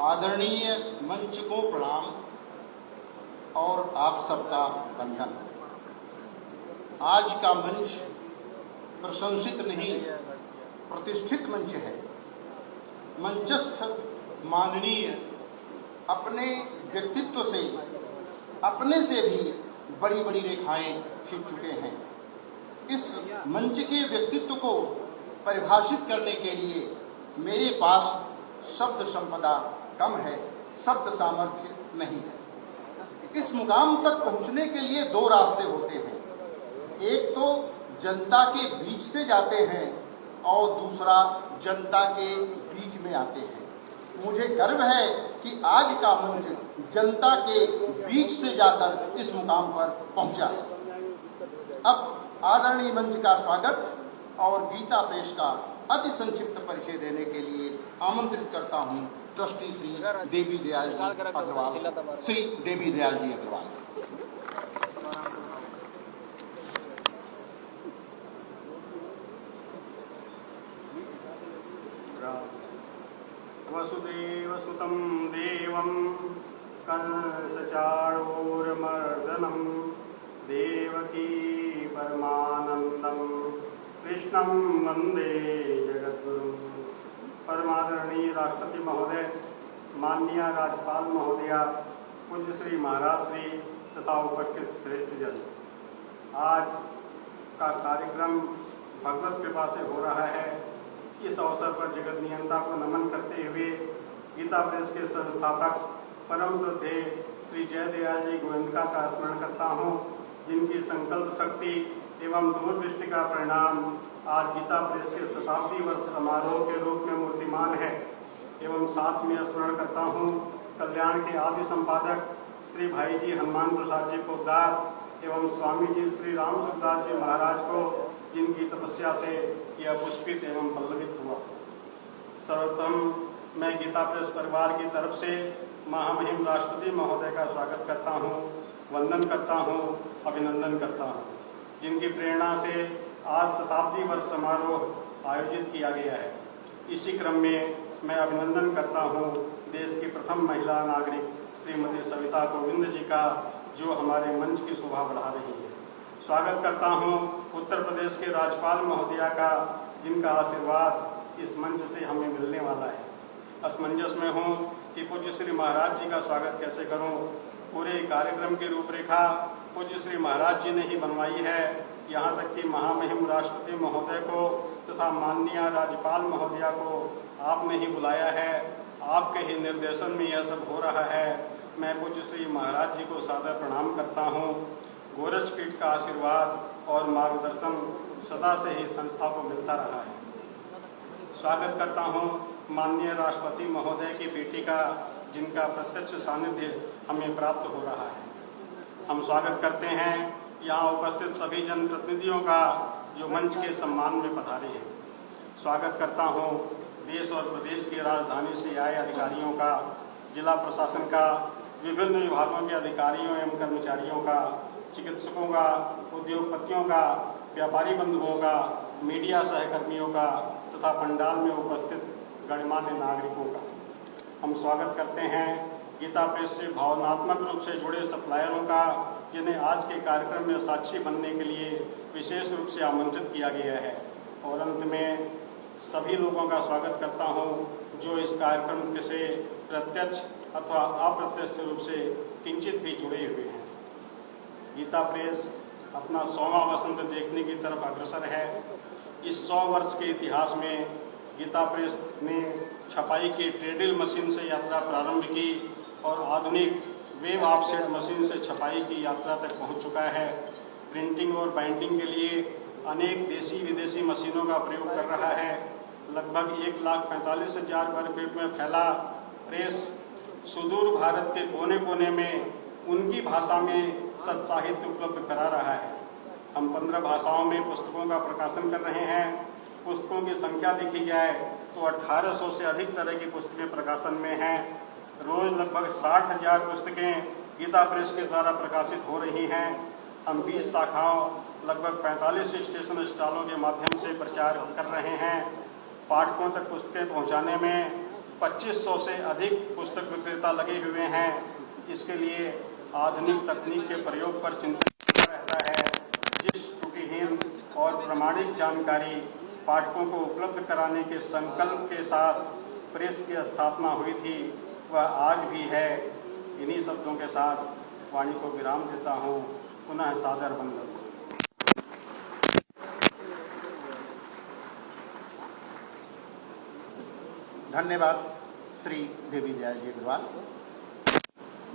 आदरणीय मंच को प्रणाम और आप सबका वंदन। आज का मंच प्रशंसित नहीं, प्रतिष्ठित मंच है। मंचस्थ माननीय अपने व्यक्तित्व से, अपने से भी बड़ी बड़ी रेखाएं खींच चुके हैं। इस मंच के व्यक्तित्व को परिभाषित करने के लिए मेरे पास शब्द संपदा कम है, शब्द सामर्थ्य नहीं है। इस मुकाम तक पहुंचने के लिए दो रास्ते होते हैं, एक तो जनता के बीच से जाते हैं और दूसरा जनता के बीच में आते हैं। मुझे गर्व है कि आज का मंच जनता के बीच से जाकर इस मुकाम पर पहुंचा है। अब आदरणीय मंच का स्वागत और गीता प्रेस का अति संक्षिप्त परिचय देने के लिए आमंत्रित करता हूं ट्रस्टी श्री देवी दयाल जी अग्रवाल। श्री देवी दयाल जी अग्रवाल। वसुदेवसुतं देवं कंसचाणूरमर्दनं देवकी परमानंदं कृष्णं वंदे जगद्गुरुं। परमादरणीय राष्ट्रपति महोदय, माननीय राज्यपाल महोदया, पूज्य श्री महाराज श्री तथा उपस्थित श्रेष्ठ जन, आज का कार्यक्रम भगवत कृपा से हो रहा है। इस अवसर पर जगत नियंता को नमन करते हुए गीता प्रेस के संस्थापक परम श्रद्धेय श्री जय दयाल जी गोविंदका का स्मरण करता हूँ, जिनकी संकल्प शक्ति एवं दूरदृष्टि का परिणाम आज गीता प्रेस के शताब्दी वर्ष समारोह के रूप में मूर्तिमान है। एवं साथ में स्मरण करता हूँ कल्याण के आदि संपादक श्री भाई जी हनुमान प्रसाद जी पोद्दार एवं स्वामी जी श्री राम सुखदास जी महाराज को, जिनकी तपस्या से यह पुष्पित एवं पल्लवित हुआ। सर्वप्रथम मैं गीता प्रेस परिवार की तरफ से महामहिम राष्ट्रपति महोदय का स्वागत करता हूँ, वंदन करता हूँ, अभिनंदन करता हूँ, जिनकी प्रेरणा से आज शताब्दी वर्ष समारोह आयोजित किया गया है। इसी क्रम में मैं अभिनंदन करता हूँ देश की प्रथम महिला नागरिक श्रीमती सविता कोविंद जी का, जो हमारे मंच की शोभा बढ़ा रही है। स्वागत करता हूँ उत्तर प्रदेश के राज्यपाल महोदया का, जिनका आशीर्वाद इस मंच से हमें मिलने वाला है। असमंजस में हूँ कि पूज्य श्री महाराज जी का स्वागत कैसे करूँ। पूरे कार्यक्रम की रूपरेखा पूज्य श्री महाराज जी ने ही बनवाई है। यहाँ तक कि महामहिम राष्ट्रपति महोदय को तथा माननीय राज्यपाल महोदया को आपने ही बुलाया है। आपके ही निर्देशन में यह सब हो रहा है। मैं पूज्य श्री महाराज जी को सादर प्रणाम करता हूँ। गोरखपीठ का आशीर्वाद और मार्गदर्शन सदा से ही संस्था को मिलता रहा है। स्वागत करता हूँ माननीय राष्ट्रपति महोदय की बेटी का, जिनका प्रत्यक्ष सानिध्य हमें प्राप्त हो रहा है। हम स्वागत करते हैं यहाँ उपस्थित सभी जनप्रतिनिधियों का, जो मंच के सम्मान में पधारे हैं। स्वागत करता हूँ देश और प्रदेश की राजधानी से आए अधिकारियों का, जिला प्रशासन का, विभिन्न विभागों के अधिकारियों एवं कर्मचारियों का, चिकित्सकों का, उद्योगपतियों का, व्यापारी बंधुओं का, मीडिया सहकर्मियों का तथा पंडाल में उपस्थित गणमान्य नागरिकों का। हम स्वागत करते हैं गीता प्रेस से भावनात्मक रूप से जुड़े सप्लायरों का, जिन्हें आज के कार्यक्रम में साक्षी बनने के लिए विशेष रूप से आमंत्रित किया गया है। और अंत में सभी लोगों का स्वागत करता हूं, जो इस कार्यक्रम से प्रत्यक्ष अथवा अप्रत्यक्ष रूप से किंचित भी जुड़े हुए हैं। गीता प्रेस अपना 100वां वसंत देखने की तरफ अग्रसर है। इस 100 वर्ष के इतिहास में गीता प्रेस ने छपाई की ट्रेडल मशीन से यात्रा प्रारंभ की और आधुनिक वेब ऑफसेट मशीन से छपाई की यात्रा तक पहुंच चुका है। प्रिंटिंग और बाइंडिंग के लिए अनेक देशी विदेशी मशीनों का प्रयोग कर रहा है। लगभग 1,45,000 वर्ग फीट में फैला प्रेस सुदूर भारत के कोने कोने में उनकी भाषा में सत्साहित्य उपलब्ध करा रहा है। हम 15 भाषाओं में पुस्तकों का प्रकाशन कर रहे हैं। पुस्तकों की संख्या देखी जाए तो 1800 से अधिक तरह की पुस्तकें प्रकाशन में हैं। रोज लगभग 60,000 पुस्तकें गीता प्रेस के द्वारा प्रकाशित हो रही हैं। हम 20 शाखाओं लगभग 45 स्टेशन स्टॉलों के माध्यम से प्रचार कर रहे हैं। पाठकों तक पुस्तकें पहुंचाने में 2500 से अधिक पुस्तक विक्रेता लगे हुए हैं। इसके लिए आधुनिक तकनीक के प्रयोग पर चिंतन रहता है। जिस त्रुटिहीन और प्रामाणिक जानकारी पाठकों को उपलब्ध कराने के संकल्प के साथ प्रेस की स्थापना हुई थी, वह आज भी है। इन्हीं शब्दों के साथ वाणी को विराम देता हूँ। पुनः सादर वंदन। धन्यवाद श्री देवी दयाल जी अग्रवाल।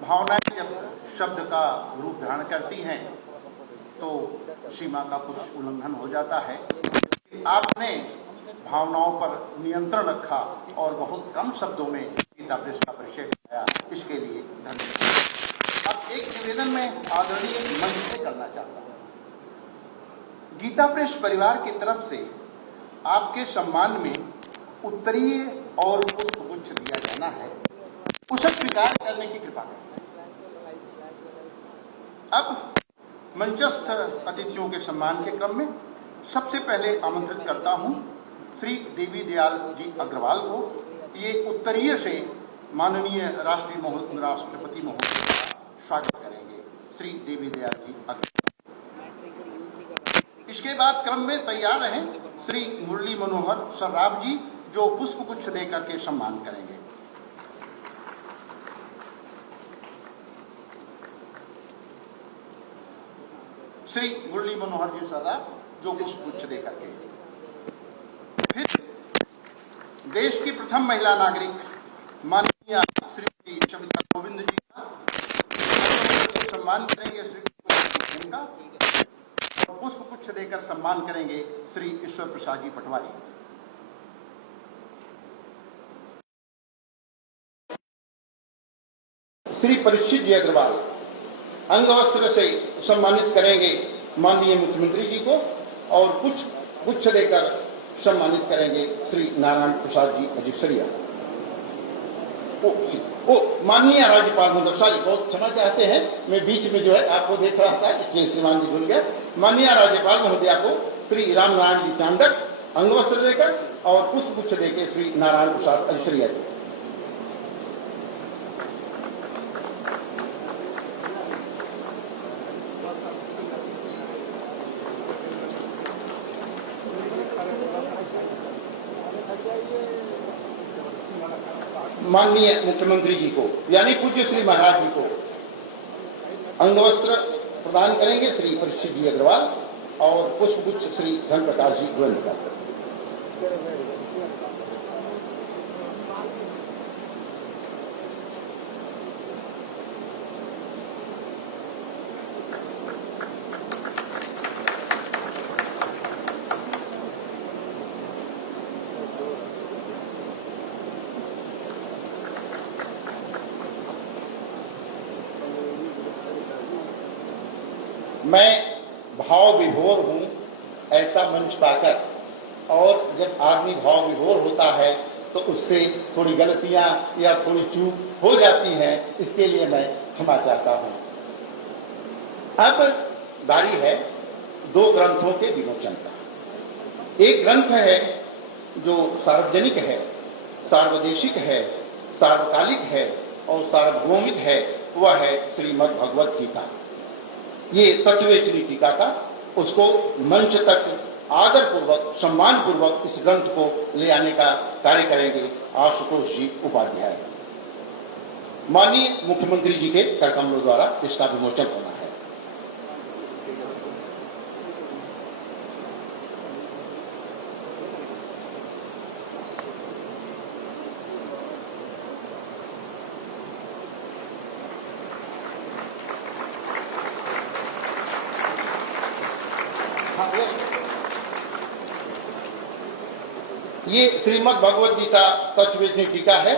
भावनाएं जब शब्द का रूप धारण करती हैं तो सीमा का कुछ उल्लंघन हो जाता है। आपने भावनाओं पर नियंत्रण रखा और बहुत कम शब्दों में गीता प्रेस का परिचय कराया, इसके लिए धन्यवाद। अब एक निवेदन में आदरणीय मंच से करना चाहता हूं। गीता प्रेस परिवार की तरफ से आपके सम्मान में उत्तरीय और पुष्पगुच्छ दिया जाना है, उसे स्वीकार करने की कृपा करें। अब मंचस्थ अतिथियों के सम्मान के क्रम में सबसे पहले आमंत्रित करता हूं श्री देवी दयाल जी अग्रवाल को। ये उत्तरीय से माननीय राष्ट्रपति महोदय का स्वागत करेंगे। श्री देवी दयाल जी अग्रवाल। इसके बाद क्रम में तैयार रहें श्री मुरली मनोहर सर्राफ जी, जो पुष्पगुच्छ देकर के सम्मान करेंगे। श्री मुरली मनोहर जी सर्राफ जो पुष्पगुच्छ देकर के। फिर देश की प्रथम महिला नागरिक माननीय श्रीमती सविता गोविंद जी का सम्मान करेंगे श्री का, और पुष्पगुच्छ देकर सम्मान करेंगे श्री ईश्वर प्रसाद जी पटवारी। श्री परीक्षित जी अग्रवाल अंगवस्त्र से सम्मानित करेंगे माननीय मुख्यमंत्री जी को, और पुष्पगुच्छ देकर सम्मानित करेंगे श्री नारायण प्रसाद जी अजिसरिया। माननीय राज्यपाल महोदय जी, बहुत क्षमा चाहते हैं, मैं बीच में जो है आपको देख रहा था इसलिए श्रीमान जी भूल गया। माननीय राज्यपाल महोदया को श्री राम नारायण जी चांडक अंगवस्त्र देकर और पुष्पगुच्छ देकर श्री नारायण प्रसाद अजिसरिया जी। माननीय मुख्यमंत्री जी को यानी पूज्य श्री महाराज जी को अंगवस्त्र प्रदान करेंगे श्री परीक्षित जी अग्रवाल, और पुष्पगुच्छ श्री धन प्रकाश जी गोविंद का। मैं भाव विभोर हूं ऐसा मंच पाकर, और जब आदमी भाव विभोर होता है तो उससे थोड़ी गलतियां या थोड़ी चूक हो जाती है, इसके लिए मैं क्षमा चाहता हूं। अब बारी है दो ग्रंथों के विमोचन का। एक ग्रंथ है जो सार्वजनिक है, सार्वदेशिक है, सार्वकालिक है और सार्वभौमिक है, वह है श्रीमद् भगवत गीता। ये तत्वेचनी टीका का, उसको मंच तक आदर पूर्वक सम्मान पूर्वक इस ग्रंथ को ले आने का कार्य करेंगे आशुतोष जी उपाध्याय। माननीय मुख्यमंत्री जी के करकमलों द्वारा इसका विमोचन होना है। ये श्रीमद् भगवद गीता तत्वेचनी टीका है।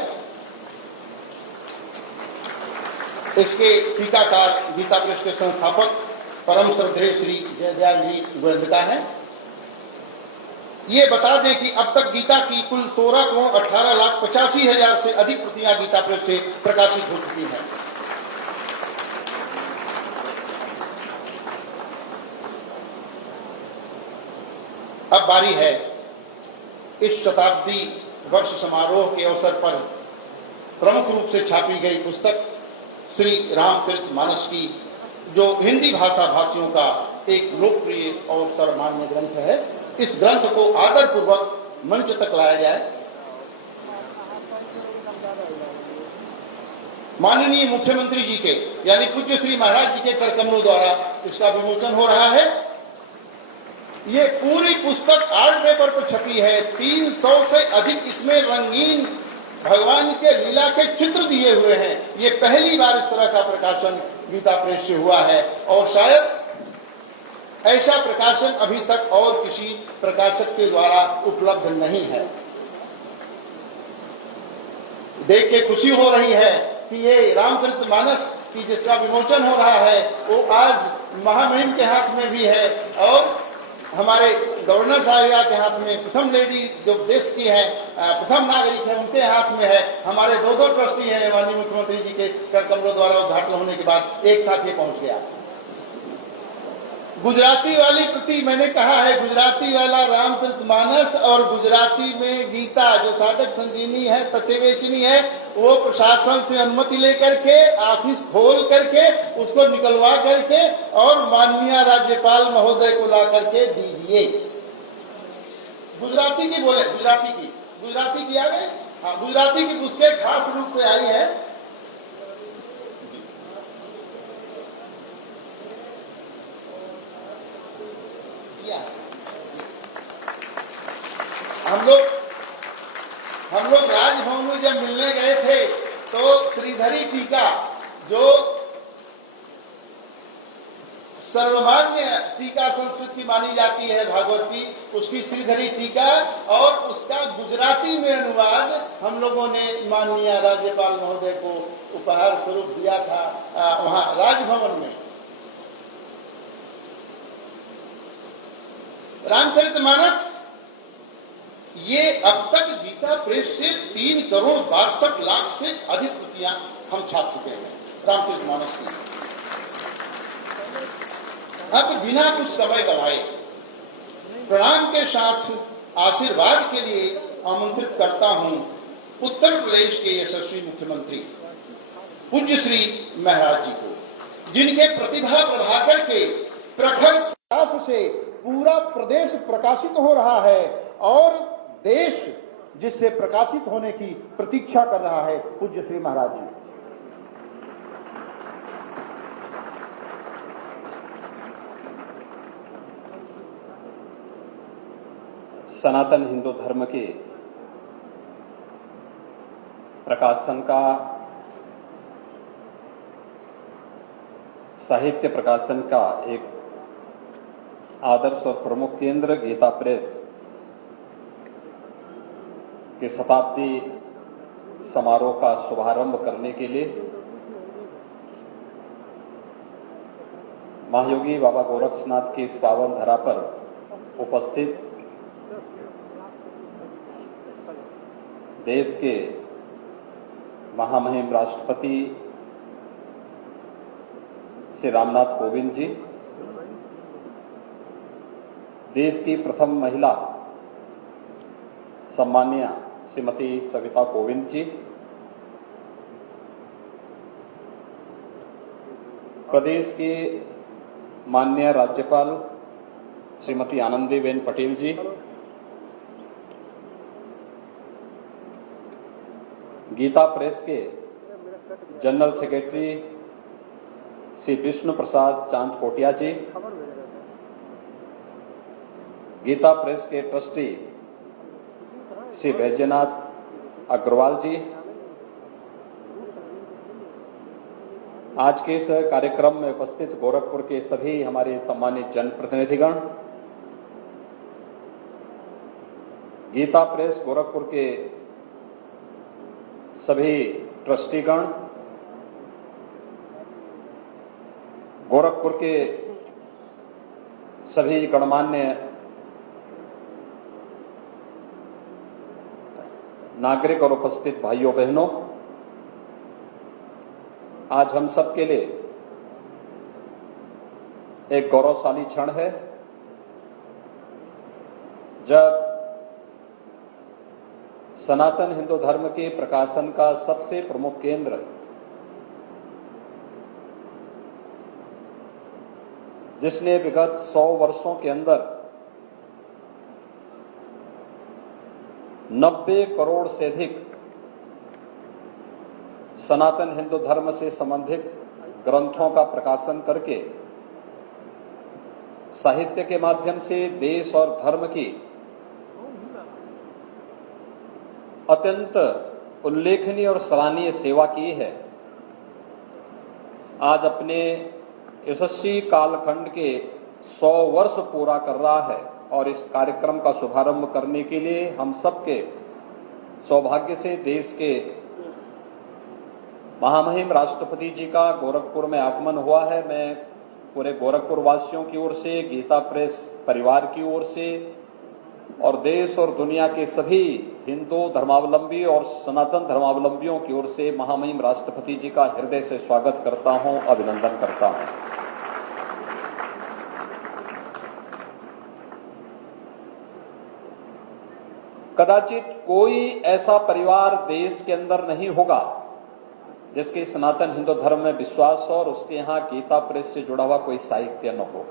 इसके टीकाकार गीता प्रेस के संस्थापक परम श्रद्धेय श्री जयदयाल जी गोविंदा हैं। ये बता दें कि अब तक गीता की कुल 16,18,85,000 से अधिक प्रतियां गीता प्रेस से प्रकाशित हो चुकी हैं। अब बारी है इस शताब्दी वर्ष समारोह के अवसर पर प्रमुख रूप से छापी गई पुस्तक श्री रामचरितमानस की, जो हिंदी भाषा भाषियों का एक लोकप्रिय और सर्वमान्य ग्रंथ है, इस ग्रंथ को आदरपूर्वक मंच तक लाया जाए। माननीय मुख्यमंत्री जी के यानी पूज्य श्री महाराज जी के करकमलों द्वारा इसका विमोचन हो रहा है। ये पूरी पुस्तक आर्ट पेपर पर छपी है। 300 से अधिक इसमें रंगीन भगवान के लीला के चित्र दिए हुए हैं। ये पहली बार इस तरह का प्रकाशन गीता प्रेस से हुआ है और शायद ऐसा प्रकाशन अभी तक और किसी प्रकाशक के द्वारा उपलब्ध नहीं है। देख के खुशी हो रही है कि ये रामचरितमानस की जिसका विमोचन हो रहा है वो आज महामहिम के हाथ में भी है और हमारे गवर्नर साहिबा के हाथ में, प्रथम लेडी जो देश की है, प्रथम नागरिक है, उनके हाथ में है। हमारे दो ट्रस्टी हैं, माननीय मुख्यमंत्री जी के करकमलों द्वारा उद्घाटन होने के बाद एक साथ ये पहुंच गया। गुजराती वाली कृति मैंने कहा है, गुजराती वाला रामचरितमानस और गुजराती में गीता जो साधक संजीवनी है, सत्यवेचनी है, वो प्रशासन से अनुमति लेकर के ऑफिस खोल करके उसको निकलवा करके और माननीय राज्यपाल महोदय को ला करके दीजिए। गुजराती की बोले, गुजराती की आ गए। हाँ, गुजराती की पुस्तकें खास रूप से आई है। हम लोग राजभवन में जब मिलने गए थे तो श्रीधरी टीका जो सर्वमान्य टीका संस्कृत की मानी जाती है भागवत की, उसकी श्रीधरी टीका और उसका गुजराती में अनुवाद हम लोगों ने माननीय राज्यपाल महोदय को उपहार स्वरूप दिया था वहां राजभवन में। रामचरितमानस ये अब तक गीता प्रेस से 3 करोड़ 62 लाख से अधिक प्रतियां हम छाप चुके हैं रामचरितमानस की। अब बिना कुछ समय गवाए प्रणाम के साथ आशीर्वाद के लिए आमंत्रित करता हूं उत्तर प्रदेश के यशस्वी मुख्यमंत्री पूज्य श्री महाराज जी को, जिनके प्रतिभा प्रभाकर के प्रखर प्रयास से पूरा प्रदेश प्रकाशित हो रहा है और देश जिससे प्रकाशित होने की प्रतीक्षा कर रहा है, पूज्य श्री महाराज जी। सनातन हिंदू धर्म के प्रकाशन का, साहित्य प्रकाशन का एक आदर्श और प्रमुख केंद्र गीता प्रेस के शताब्दी समारोह का शुभारंभ करने के लिए महायोगी बाबा गोरक्षनाथ की इस पावन धरा पर उपस्थित देश के महामहिम राष्ट्रपति श्री रामनाथ कोविंद जी, देश की प्रथम महिला सम्मान्य श्रीमती सविता कोविंद जी, प्रदेश के माननीय राज्यपाल श्रीमती आनंदीबेन पटेल जी, गीता प्रेस के जनरल सेक्रेटरी श्री विष्णु प्रसाद चांद कोटिया जी, गीता प्रेस के ट्रस्टी श्री बैजनाथ अग्रवाल जी, आज के इस कार्यक्रम में उपस्थित गोरखपुर के सभी हमारे सम्मानित जनप्रतिनिधिगण, गीता प्रेस गोरखपुर के सभी ट्रस्टीगण, गोरखपुर के सभी गणमान्य नागरिक और उपस्थित भाइयों बहनों, आज हम सब के लिए एक गौरवशाली क्षण है जब सनातन हिंदू धर्म के प्रकाशन का सबसे प्रमुख केंद्र जिसने विगत 100 वर्षों के अंदर 90 करोड़ से अधिक सनातन हिंदू धर्म से संबंधित ग्रंथों का प्रकाशन करके साहित्य के माध्यम से देश और धर्म की अत्यंत उल्लेखनीय और सराहनीय सेवा की है, आज अपने यशस्वी कालखंड के 100 वर्ष पूरा कर रहा है। और इस कार्यक्रम का शुभारंभ करने के लिए हम सबके सौभाग्य से देश के महामहिम राष्ट्रपति जी का गोरखपुर में आगमन हुआ है। मैं पूरे गोरखपुर वासियों की ओर से, गीता प्रेस परिवार की ओर से और देश और दुनिया के सभी हिंदू धर्मावलंबी और सनातन धर्मावलंबियों की ओर से महामहिम राष्ट्रपति जी का हृदय से स्वागत करता हूं, अभिनंदन करता हूं। कदाचित कोई ऐसा परिवार देश के अंदर नहीं होगा जिसके सनातन हिंदू धर्म में विश्वास हो और उसके यहां गीता प्रेस से जुड़ा हुआ कोई साहित्य न हो।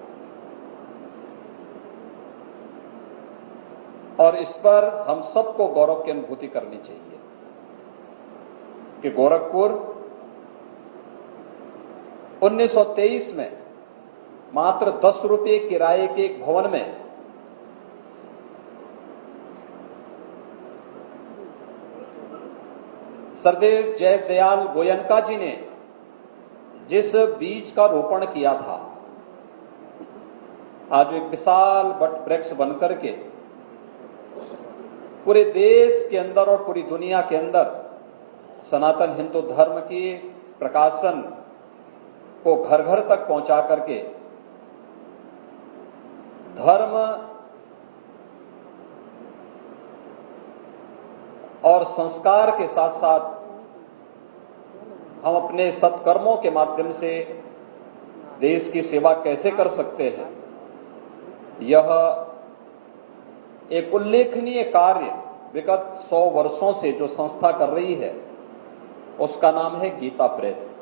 और इस पर हम सबको गौरव की अनुभूति करनी चाहिए कि गोरखपुर 1923 में मात्र 10 रुपये किराए के एक भवन में सरदेव जयदयाल गोयनका जी ने जिस बीज का रोपण किया था, आज एक विशाल वट वृक्ष बनकर के पूरे देश के अंदर और पूरी दुनिया के अंदर सनातन हिंदू धर्म की प्रकाशन को घर घर तक पहुंचा करके धर्म और संस्कार के साथ साथ हम अपने सत्कर्मों के माध्यम से देश की सेवा कैसे कर सकते हैं, यह एक उल्लेखनीय कार्य विगत 100 वर्षों से जो संस्था कर रही है उसका नाम है गीता प्रेस।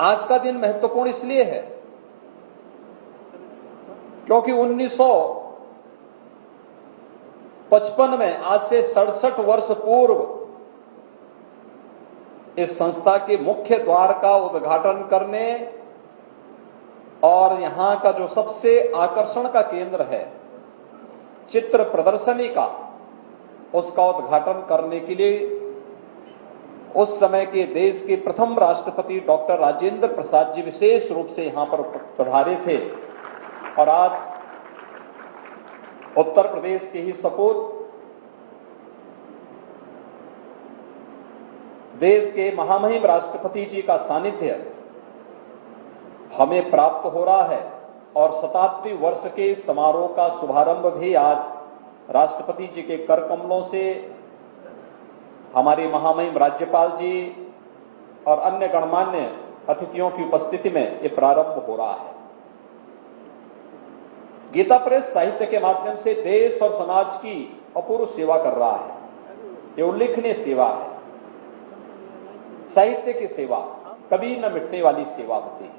आज का दिन महत्वपूर्ण इसलिए है क्योंकि 1955 में, आज से 67 वर्ष पूर्व, इस संस्था के मुख्य द्वार का उद्घाटन करने और यहां का जो सबसे आकर्षण का केंद्र है चित्र प्रदर्शनी का, उसका उद्घाटन करने के लिए उस समय के देश के प्रथम राष्ट्रपति डॉक्टर राजेंद्र प्रसाद जी विशेष रूप से यहां पर पधारे थे। और आज उत्तर प्रदेश के ही सपूत देश के महामहिम राष्ट्रपति जी का सानिध्य हमें प्राप्त हो रहा है और शताब्दी वर्ष के समारोह का शुभारंभ भी आज राष्ट्रपति जी के कर कमलों से हमारे महामहिम राज्यपाल जी और अन्य गणमान्य अतिथियों की उपस्थिति में ये प्रारंभ हो रहा है। गीता प्रेस साहित्य के माध्यम से देश और समाज की अपूर्व सेवा कर रहा है। ये उल्लेखनीय सेवा है। साहित्य की सेवा कभी न मिटने वाली सेवा होती है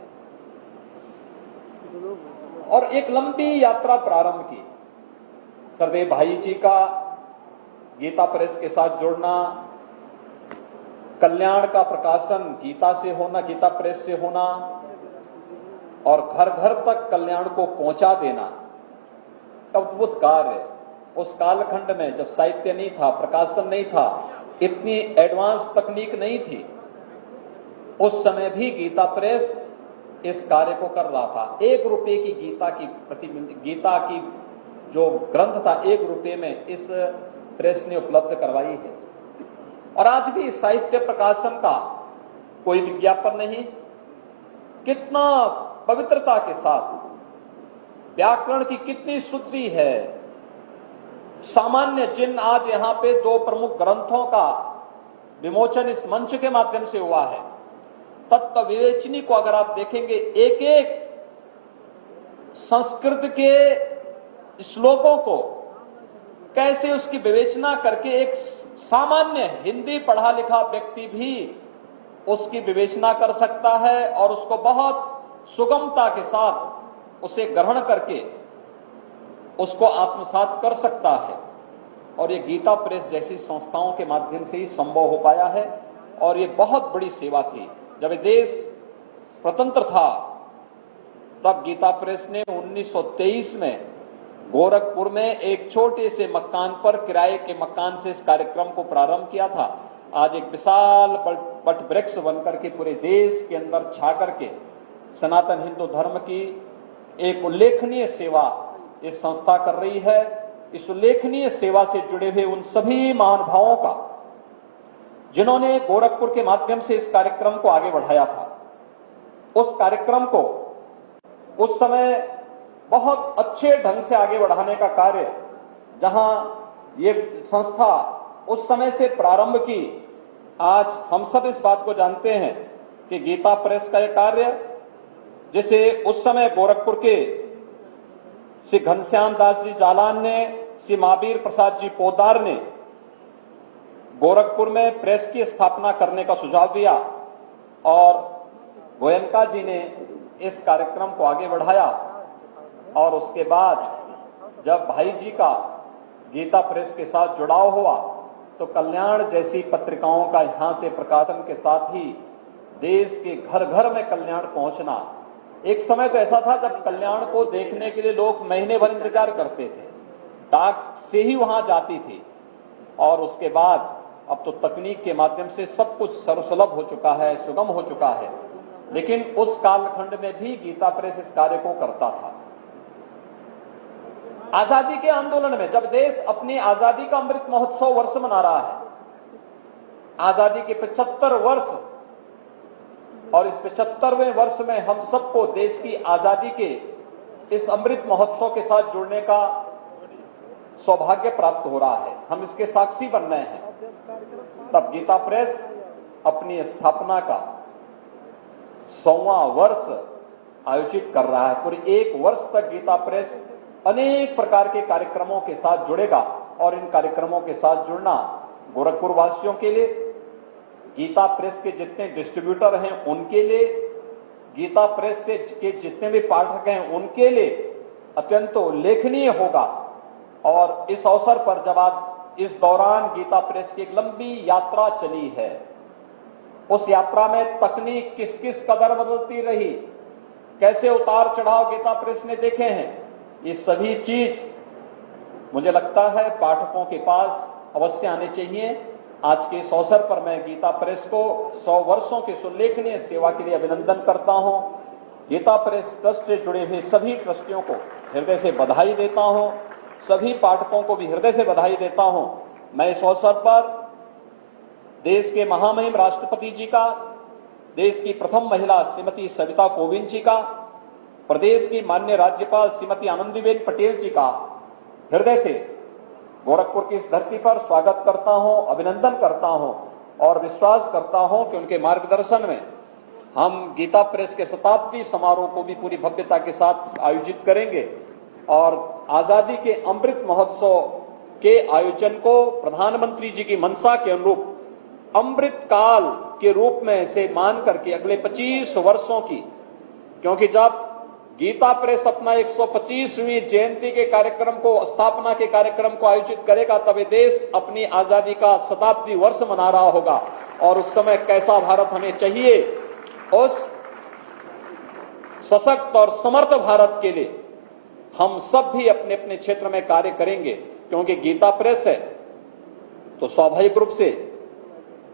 और एक लंबी यात्रा प्रारंभ की। सरदेव भाई जी का गीता प्रेस के साथ जुड़ना, कल्याण का प्रकाशन गीता से होना, गीता प्रेस से होना और घर घर तक कल्याण को पहुंचा देना, अद्भुत कार्य। उस कालखंड में जब साहित्य नहीं था, प्रकाशन नहीं था, इतनी एडवांस तकनीक नहीं थी, उस समय भी गीता प्रेस इस कार्य को कर रहा था। 1 रुपये की गीता की जो ग्रंथ था 1 रुपये में इस प्रेस ने उपलब्ध करवाई है। और आज भी साहित्य प्रकाशन का कोई विज्ञापन नहीं, कितना पवित्रता के साथ, व्याकरण की कितनी शुद्धि है। सामान्य जिन आज यहां पे 2 प्रमुख ग्रंथों का विमोचन इस मंच के माध्यम से हुआ है, तत्व विवेचनी को अगर आप देखेंगे, एक एक संस्कृत के श्लोकों को कैसे उसकी विवेचना करके एक सामान्य हिंदी पढ़ा लिखा व्यक्ति भी उसकी विवेचना कर सकता है और उसको बहुत सुगमता के साथ उसे ग्रहण करके उसको आत्मसात कर सकता है। और ये गीता प्रेस जैसी संस्थाओं के माध्यम से ही संभव हो पाया है और ये बहुत बड़ी सेवा थी। जब ये देश स्वतंत्र था तब गीता प्रेस ने 1923 में गोरखपुर में एक छोटे से मकान पर किराए के मकान से इस कार्यक्रम को प्रारंभ किया था। आज एक विशाल वट वृक्ष बनकर के पूरे देश के अंदर छा करके सनातन हिंदू धर्म की एक उल्लेखनीय सेवा इस संस्था कर रही है। इस उल्लेखनीय सेवा से जुड़े हुए उन सभी महानुभावों का जिन्होंने गोरखपुर के माध्यम से इस कार्यक्रम को आगे बढ़ाया था, उस कार्यक्रम को उस समय बहुत अच्छे ढंग से आगे बढ़ाने का कार्य जहां ये संस्था उस समय से प्रारंभ की, आज हम सब इस बात को जानते हैं कि गीता प्रेस का यह कार्य जिसे उस समय गोरखपुर के श्री घनश्याम दास जी जालान ने, श्री महावीर प्रसाद जी पोदार ने गोरखपुर में प्रेस की स्थापना करने का सुझाव दिया और गोयनका जी ने इस कार्यक्रम को आगे बढ़ाया। और उसके बाद जब भाई जी का गीता प्रेस के साथ जुड़ाव हुआ तो कल्याण जैसी पत्रिकाओं का यहां से प्रकाशन के साथ ही देश के घर घर में कल्याण पहुंचना। एक समय तो ऐसा था जब कल्याण को देखने के लिए लोग महीने भर इंतजार करते थे, डाक से ही वहां जाती थी। और उसके बाद अब तो तकनीक के माध्यम से सब कुछ सर्वसुलभ हो चुका है, सुगम हो चुका है, लेकिन उस कालखंड में भी गीता प्रेस इस कार्य को करता था। आजादी के आंदोलन में जब देश अपनी आजादी का अमृत महोत्सव वर्ष मना रहा है, आजादी के 75 वर्ष, और इस 75वें वर्ष में हम सबको देश की आजादी के इस अमृत महोत्सव के साथ जुड़ने का सौभाग्य प्राप्त हो रहा है, हम इसके साक्षी बन रहे हैं। तब गीता प्रेस अपनी स्थापना का 100वां वर्ष आयोजित कर रहा है। पूरे एक वर्ष तक गीता प्रेस अनेक प्रकार के कार्यक्रमों के साथ जुड़ेगा और इन कार्यक्रमों के साथ जुड़ना गोरखपुर वासियों के लिए, गीता प्रेस के जितने डिस्ट्रीब्यूटर हैं उनके लिए, गीता प्रेस से के जितने भी पाठक हैं उनके लिए अत्यंत उल्लेखनीय होगा। और इस अवसर पर जब आप इस दौरान गीता प्रेस की एक लंबी यात्रा चली है, उस यात्रा में तकनीक किस किस कदर बदलती रही, कैसे उतार चढ़ाव गीता प्रेस ने देखे हैं, ये सभी चीज मुझे लगता है पाठकों के पास अवश्य आने चाहिए। आज के इस अवसर पर मैं गीता प्रेस को 100 वर्षों की उल्लेखनीय सेवा के लिए अभिनंदन करता हूं। गीता प्रेस ट्रस्ट से जुड़े हुए सभी ट्रस्टियों को हृदय से बधाई देता हूं, सभी पाठकों को भी हृदय से बधाई देता हूं। मैं इस अवसर पर देश के महामहिम राष्ट्रपति जी का, देश की प्रथम महिला श्रीमती सविता कोविंद जी का, प्रदेश की माननीय राज्यपाल श्रीमती आनंदीबेन पटेल जी का हृदय से गोरखपुर की इस धरती पर स्वागत करता हूं, अभिनंदन करता हूं और विश्वास करता हूं कि उनके मार्गदर्शन में हम गीता प्रेस के शताब्दी समारोह को भी पूरी भव्यता के साथ आयोजित करेंगे और आजादी के अमृत महोत्सव के आयोजन को प्रधानमंत्री जी की मंशा के अनुरूप अमृत काल के रूप में से मान करके अगले 25 वर्षों की, क्योंकि जब गीता प्रेस अपना 125वीं जयंती के कार्यक्रम को, स्थापना के कार्यक्रम को आयोजित करेगा, तब ये देश अपनी आजादी का शताब्दी वर्ष मना रहा होगा। और उस समय कैसा भारत हमें चाहिए, उस सशक्त और समर्थ भारत के लिए हम सब भी अपने अपने क्षेत्र में कार्य करेंगे, क्योंकि गीता प्रेस है तो स्वाभाविक रूप से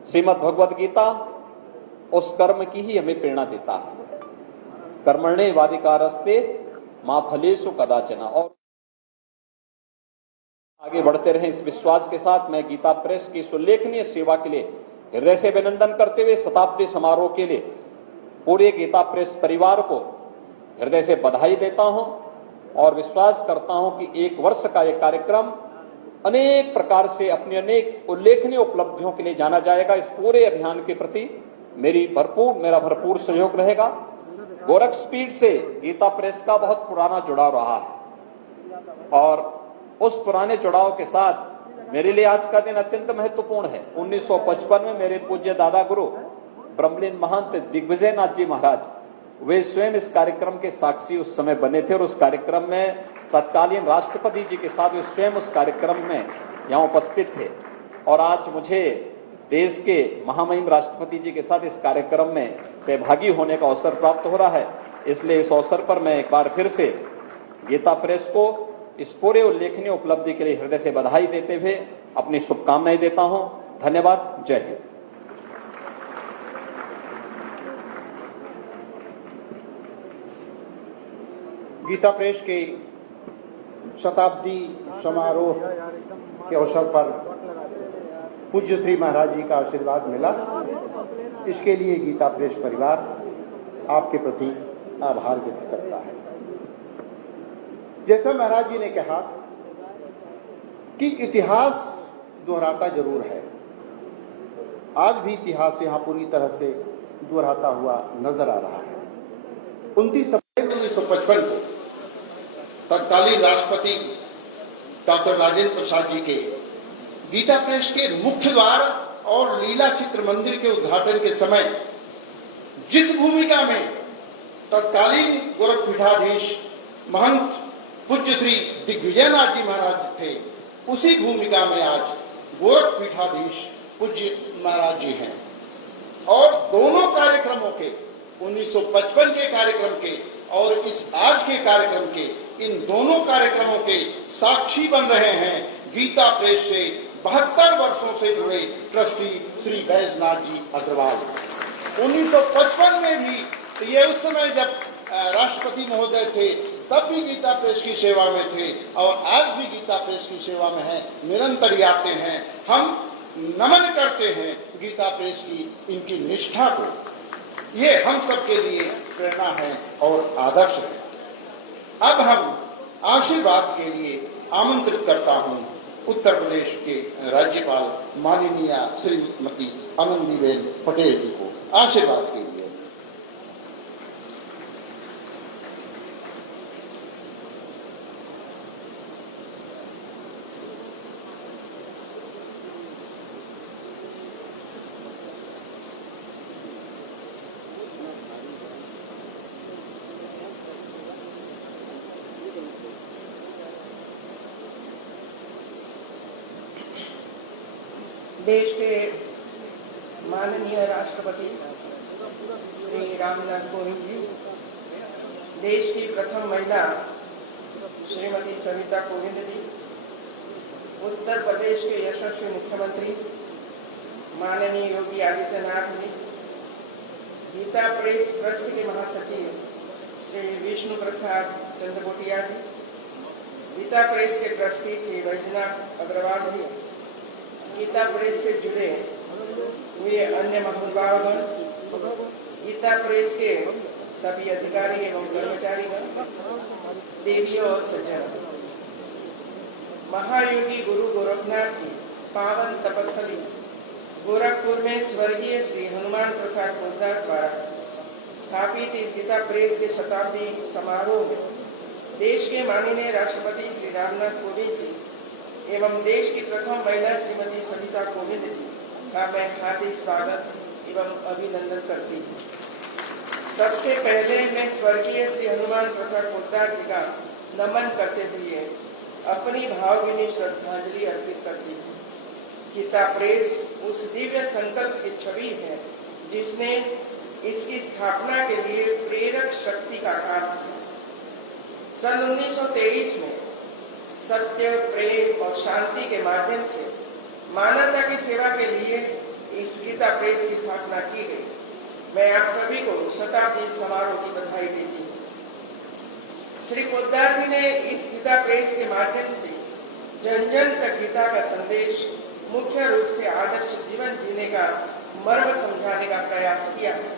श्रीमद् भगवद गीता उस कर्म की ही हमें प्रेरणा देता है। कर्मण्येवाधिकारस्ते मा फलेषु कदाचन। और आगे बढ़ते रहे इस विश्वास के साथ मैं गीता प्रेस की उल्लेखनीय सेवा के लिए हृदय से अभिनंदन करते हुए शताब्दी समारोह के लिए पूरे गीता प्रेस परिवार को हृदय से बधाई देता हूं और विश्वास करता हूं कि एक वर्ष का यह कार्यक्रम अनेक प्रकार से अपनी अनेक उल्लेखनीय उपलब्धियों के लिए जाना जाएगा। इस पूरे अभियान के प्रति मेरा भरपूर सहयोग रहेगा। गोरख स्पीड से गीता प्रेस का बहुत पुराना जुड़ाव रहा है और उस पुराने जुड़ाव के साथ मेरे लिए आज का दिन अत्यंत महत्वपूर्ण है। 1955 में मेरे पूज्य दादा गुरु ब्रह्मलीन महंत दिग्विजय नाथ जी महाराज, वे स्वयं इस कार्यक्रम के साक्षी उस समय बने थे और उस कार्यक्रम में तत्कालीन राष्ट्रपति जी के साथ वे स्वयं उस कार्यक्रम में यहां उपस्थित थे। और आज मुझे देश के महामहिम राष्ट्रपति जी के साथ इस कार्यक्रम में सहभागी होने का अवसर प्राप्त हो रहा है। इसलिए इस अवसर पर मैं एक बार फिर से गीता प्रेस को इस पूरे उल्लेखनीय उपलब्धि के लिए हृदय से बधाई देते हुए अपनी शुभकामनाएं देता हूं। धन्यवाद। जय हिंद। गीता प्रेस के शताब्दी समारोह के अवसर पर पूज्य श्री महाराज जी का आशीर्वाद मिला, इसके लिए गीता प्रेस परिवार आपके प्रति आभार व्यक्त करता है। जैसा महाराज जी ने कहा कि इतिहास दोहराता जरूर है, आज भी इतिहास यहां पूरी तरह से दोहराता हुआ नजर आ रहा है। 29 अप्रैल 1955 को तत्कालीन राष्ट्रपति डॉक्टर राजेंद्र प्रसाद जी के गीता प्रेस के मुख्य द्वार और लीला चित्र मंदिर के उद्घाटन के समय जिस भूमिका में तत्कालीन गोरखपीठाधीश महंत पूज्य श्री दिग्विजयनाथ जी महाराज थे, उसी भूमिका में आज गोरखपीठाधीश पूज्य महाराज जी हैं। और दोनों कार्यक्रमों के 1955 के कार्यक्रम के और इस आज के कार्यक्रम के, इन दोनों कार्यक्रमों के साक्षी बन रहे हैं गीता प्रेस से 72 वर्षों से जुड़े ट्रस्टी श्री बैजनाथ जी अग्रवाल। 1955 में भी ये उस समय जब राष्ट्रपति महोदय थे तब भी गीता प्रेस की सेवा में थे और आज भी गीता प्रेस की सेवा में हैं, निरंतर आते हैं। हम नमन करते हैं गीता प्रेस की इनकी निष्ठा को। ये हम सबके लिए प्रेरणा है और आदर्श है। अब हम आशीर्वाद के लिए आमंत्रित करता हूं उत्तर प्रदेश के राज्यपाल माननीय श्रीमती आनंदीबेन पटेल जी को आशीर्वाद के लिए। देश के माननीय राष्ट्रपति श्री रामनाथ कोविंद जी, देश की प्रथम महिला श्रीमती सविता कोविंद जी, उत्तर प्रदेश के यशस्वी मुख्यमंत्री माननीय योगी आदित्यनाथ जी, गीता प्रेस ट्रस्ट के महासचिव श्री विष्णु प्रसाद चंद्रकोटिया जी, गीता प्रेस के ट्रस्टी श्री बैजनाथ अग्रवाल जी, गीता प्रेस से जुड़े हुए अन्य महानुभावगण, गीता प्रेस के सभी अधिकारी एवं कर्मचारीगण, देवियों और सज्जन, महायोगी गुरु गोरखनाथ की पावन तपस्थली गोरखपुर में स्वर्गीय श्री हनुमान प्रसाद पोद्दार द्वारा स्थापित इस गीता प्रेस के शताब्दी समारोह में देश के माननीय राष्ट्रपति श्री रामनाथ कोविंद जी एवं देश की प्रथम महिला श्रीमती सविता कोविंद जी का मैं हार्दिक स्वागत एवं अभिनंदन करती हूँ। सबसे पहले मैं स्वर्गीय श्री हनुमान प्रसाद पोद्दार जी का नमन करते हुए अपनी भावभीनी श्रद्धांजलि अर्पित करती हूँ। गीता प्रेस उस दिव्य संकल्प की छवि है जिसने इसकी स्थापना के लिए प्रेरक शक्ति का काम किया। सन 1923 में सत्य, प्रेम और शांति के माध्यम से मानवता की सेवा के लिए इस गीता प्रेस की स्थापना की गई। मैं आप सभी को शताब्दी समारोह की बधाई देती हूँ। श्री पोद्दार जी ने इस गीता प्रेस के माध्यम से जन जन तक गीता का संदेश, मुख्य रूप से आदर्श जीवन जीने का मर्म समझाने का प्रयास किया है,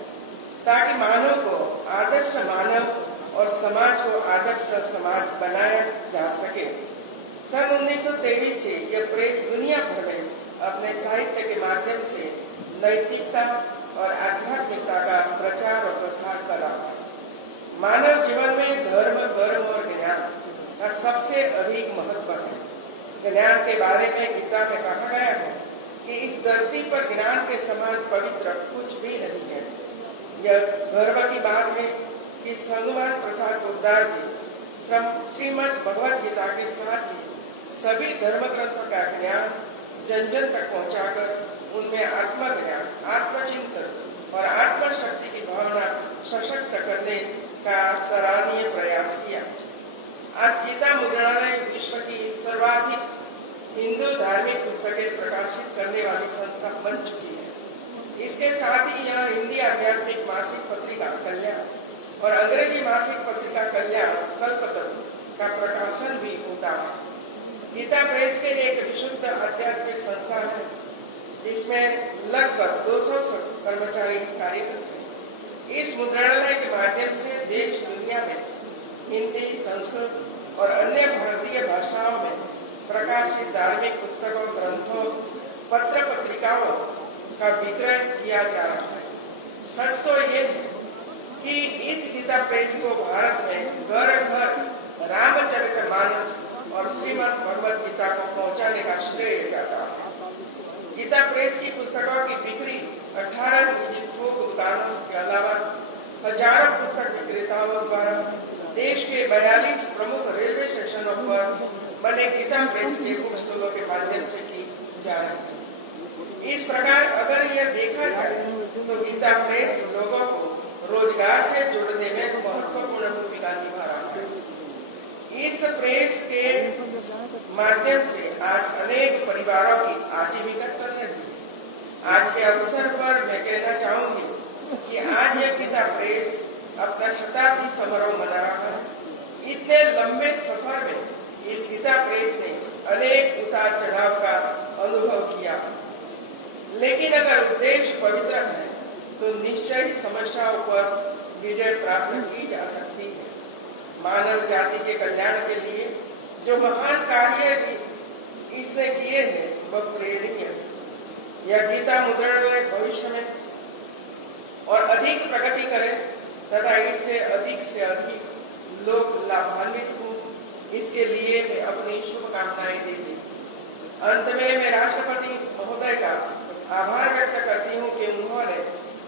ताकि मानव को आदर्श मानव और समाज को आदर्श समाज बनाया जा सके। सन 1923 से यह प्रेस दुनिया भर में अपने साहित्य के माध्यम से नैतिकता और आध्यात्मिकता का प्रचार और प्रसार कर रहा है। मानव जीवन में धर्म, कर्म और ज्ञान का सबसे अधिक महत्व है। ज्ञान के बारे में गीता में कहा गया है कि इस धरती पर ज्ञान के समान पवित्र कुछ भी नहीं है। यह गर्व की बात है कि हनुमान प्रसाद पोद्दार जी श्रीमद् भगवद गीता के साथ ही सभी धर्म ग्रंथों का ज्ञान जन जन तक पहुंचाकर उनमें आत्मज्ञान, आत्मचिंतन और आत्मशक्ति की भावना सशक्त करने का सराहनीय प्रयास किया। आज गीता मुद्रणालय विश्व की सर्वाधिक हिंदू धार्मिक पुस्तकें प्रकाशित करने वाली संस्था बन चुकी है। इसके साथ ही यह हिंदी आध्यात्मिक मासिक पत्रिका कल्याण और अंग्रेजी मासिक पत्रिका कल्याण कल्पतरु का प्रकाशन भी होता है। गीता प्रेस के एक विशुद्ध आध्यात्मिक संस्था है जिसमें लगभग 200 कर्मचारी कार्य करते हैं। इस मुद्रणालय के माध्यम से देश दुनिया में हिंदी, संस्कृत और अन्य भारतीय भाषाओं में प्रकाशित धार्मिक पुस्तकों, ग्रंथों, पत्र पत्रिकाओं का वितरण किया जा रहा है। सच तो ये है कि इस गीता प्रेस को भारत में घर घर रामचरितमानस और श्रीमद् भगवद गीता को पहुंचाने का श्रेय जाता है। गीता प्रेस की पुस्तकों की बिक्री 18 निजी थोक दुकानों के अलावा हजारों पुस्तक विक्रेताओं द्वारा देश के 42 प्रमुख रेलवे स्टेशनों पर बने गीता प्रेस के बुक स्टॉलों के माध्यम से की जा रही है। इस प्रकार अगर यह देखा जाए तो गीता प्रेस लोगों को रोजगार से जोड़ने में महत्वपूर्ण भूमिका निभा रहा है। इस प्रेस के माध्यम से आज अनेक परिवारों की आजीविका चल रही है। आज के अवसर पर मैं कहना चाहूंगी कि आज यह गीता प्रेस अपना शताब्दी समारोह मना रहा है। इतने लंबे सफर में इस गीता प्रेस ने अनेक उतार चढ़ाव का अनुभव किया, लेकिन अगर उद्देश्य पवित्र है तो निश्चय ही समस्याओं पर विजय प्राप्त की जा सकती है। मानव जाति के कल्याण के लिए जो महान कार्य इसने किए हैं वह प्रेरणीय है। यह गीता मुद्रणालय भविष्य में और अधिक प्रगति करे तथा इससे अधिक लोग लाभान्वित हो, इसके लिए मैं अपनी शुभकामनाएं देती हूँ। अंत में मैं राष्ट्रपति महोदय का आभार व्यक्त करती हूँ कि उन्होंने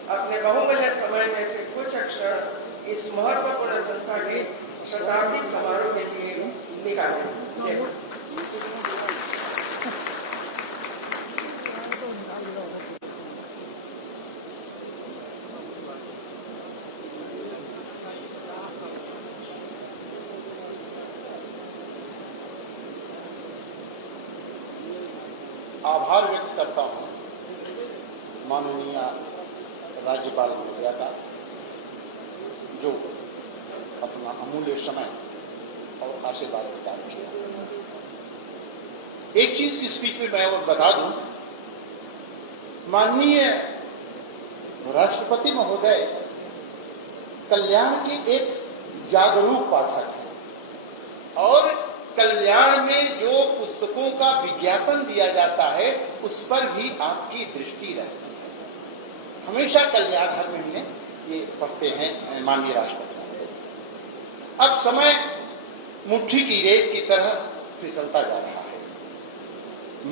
अपने बहुमूल्य समय में से कुछ क्षण इस महत्वपूर्ण संस्था के शताब्दी समारोह के लिए निकाले। आभार व्यक्त करता हूं माननीय राज्यपाल महोदया का, जो अपना अमूल्य समय और आशीर्वाद प्रदान किया। एक चीज इस स्पीच में मैं और बता दूं, माननीय राष्ट्रपति महोदय कल्याण के एक जागरूक पाठक हैं और कल्याण में जो पुस्तकों का विज्ञापन दिया जाता है उस पर भी आपकी दृष्टि रहती है। हमेशा कल्याण हर महीने ये पढ़ते हैं माननीय राष्ट्रपति महोदय। अब समय मुट्ठी की रेत की तरह फिसलता जा रहा है।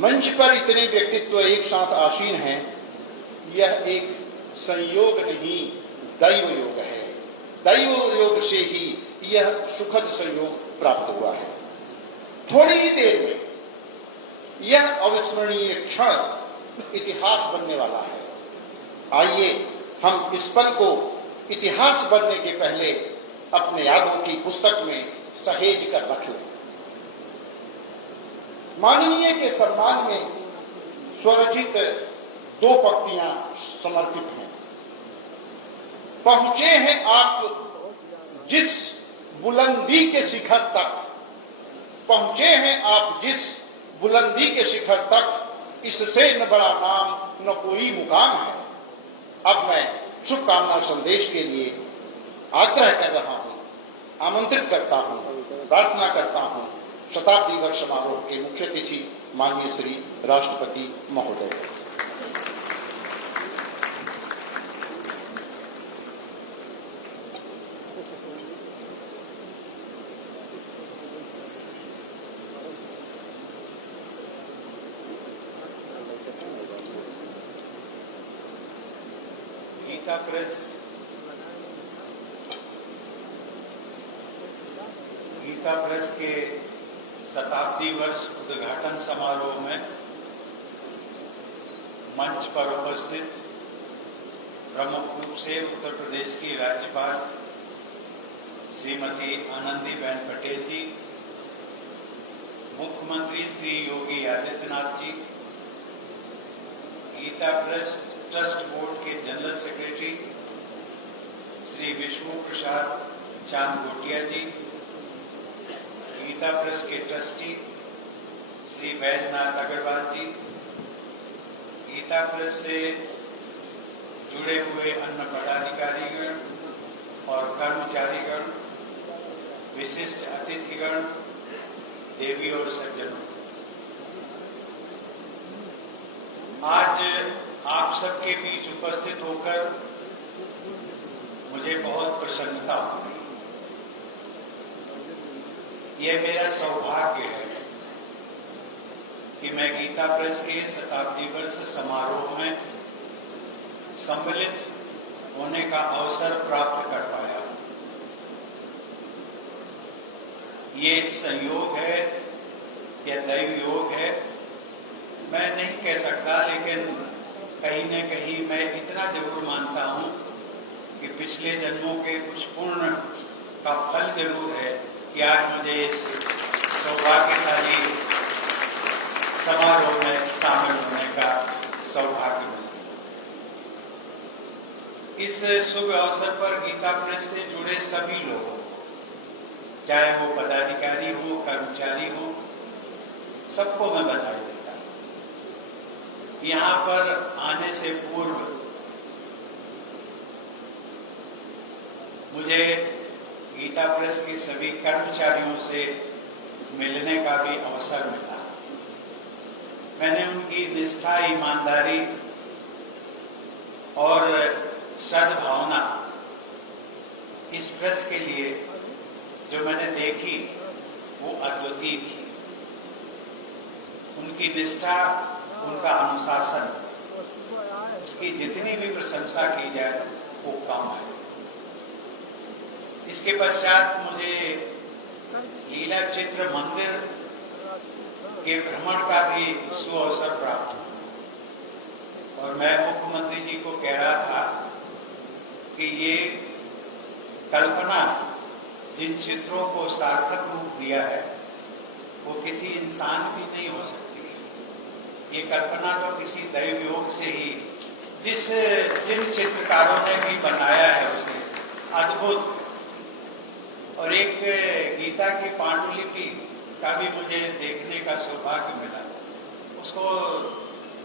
मंच पर इतने व्यक्तित्व एक साथ आसीन हैं, यह एक संयोग नहीं दैव योग है। दैव योग से ही यह सुखद संयोग प्राप्त हुआ है। थोड़ी ही देर में यह अविस्मरणीय क्षण इतिहास बनने वाला है। आइए हम इस पल को इतिहास बनने के पहले अपने यादों की पुस्तक में सहेज कर रख लें। माननीय के सम्मान में स्वरचित 2 पंक्तियां समर्पित हैं। पहुंचे हैं आप जिस बुलंदी के शिखर तक, पहुंचे हैं आप जिस बुलंदी के शिखर तक, इससे न बड़ा नाम न कोई मुकाम है। अब मैं शुभकामना संदेश के लिए आग्रह कर रहा हूं, आमंत्रित करता हूं, प्रार्थना करता हूं शताब्दी वर्ष समारोह के मुख्य अतिथि माननीय श्री राष्ट्रपति महोदय। गीता प्रेस के शताब्दी वर्ष उद्घाटन समारोह में मंच पर उपस्थित प्रमुख रूप से उत्तर प्रदेश की राज्यपाल श्रीमती आनंदीबेन पटेल जी, मुख्यमंत्री Shri Yogi Adityanath ji, Gita press trust board के जनरल सेक्रेटरी श्री विष्णु प्रसाद चांद गोटिया जी, गीता प्रेस के ट्रस्टी श्री बैजनाथ अग्रवाल जी, गीता प्रेस से जुड़े हुए अन्य पदाधिकारीगण और कर्मचारीगण, विशिष्ट अतिथिगण, देवी और सज्जनों, आज आप सबके बीच उपस्थित होकर मुझे बहुत प्रसन्नता हो रही। यह मेरा सौभाग्य है कि मैं गीता प्रेस के शताब्दी वर्ष समारोह में सम्मिलित होने का अवसर प्राप्त कर पाया। ये संयोग है या दैव योग है, मैं नहीं कह सकता, लेकिन कहीं न कहीं मैं इतना जरूर मानता हूं कि पिछले जन्मों के कुछ पुण्य का फल जरूर है कि आज मुझे इस सौभाग्यशाली समारोह में शामिल होने का सौभाग्य मिला। इस शुभ अवसर पर गीता प्रेस से जुड़े सभी लोगों, चाहे वो पदाधिकारी हो, कर्मचारी हो, सबको मैं बधाई देता हूं। यहाँ पर आने से पूर्व मुझे गीता प्रेस के सभी कर्मचारियों से मिलने का भी अवसर मिला। मैंने उनकी निष्ठा, ईमानदारी और सद्भावना इस प्रेस के लिए जो मैंने देखी वो अद्वितीय थी। उनकी निष्ठा, उनका अनुशासन, उसकी जितनी भी प्रशंसा की जाए वो कम है। इसके पश्चात मुझे लीला चित्र मंदिर के भ्रमण का भी सुअवसर प्राप्त हुआ और मैं मुख्यमंत्री जी को कह रहा था कि ये कल्पना जिन चित्रों को सार्थक रूप दिया है वो किसी इंसान की नहीं हो सकती। ये कल्पना तो किसी दैव योग से ही, जिन चित्रकारों ने भी बनाया है उसे अद्भुत। और एक गीता की पांडुलिपि का भी मुझे देखने का सौभाग्य मिला, उसको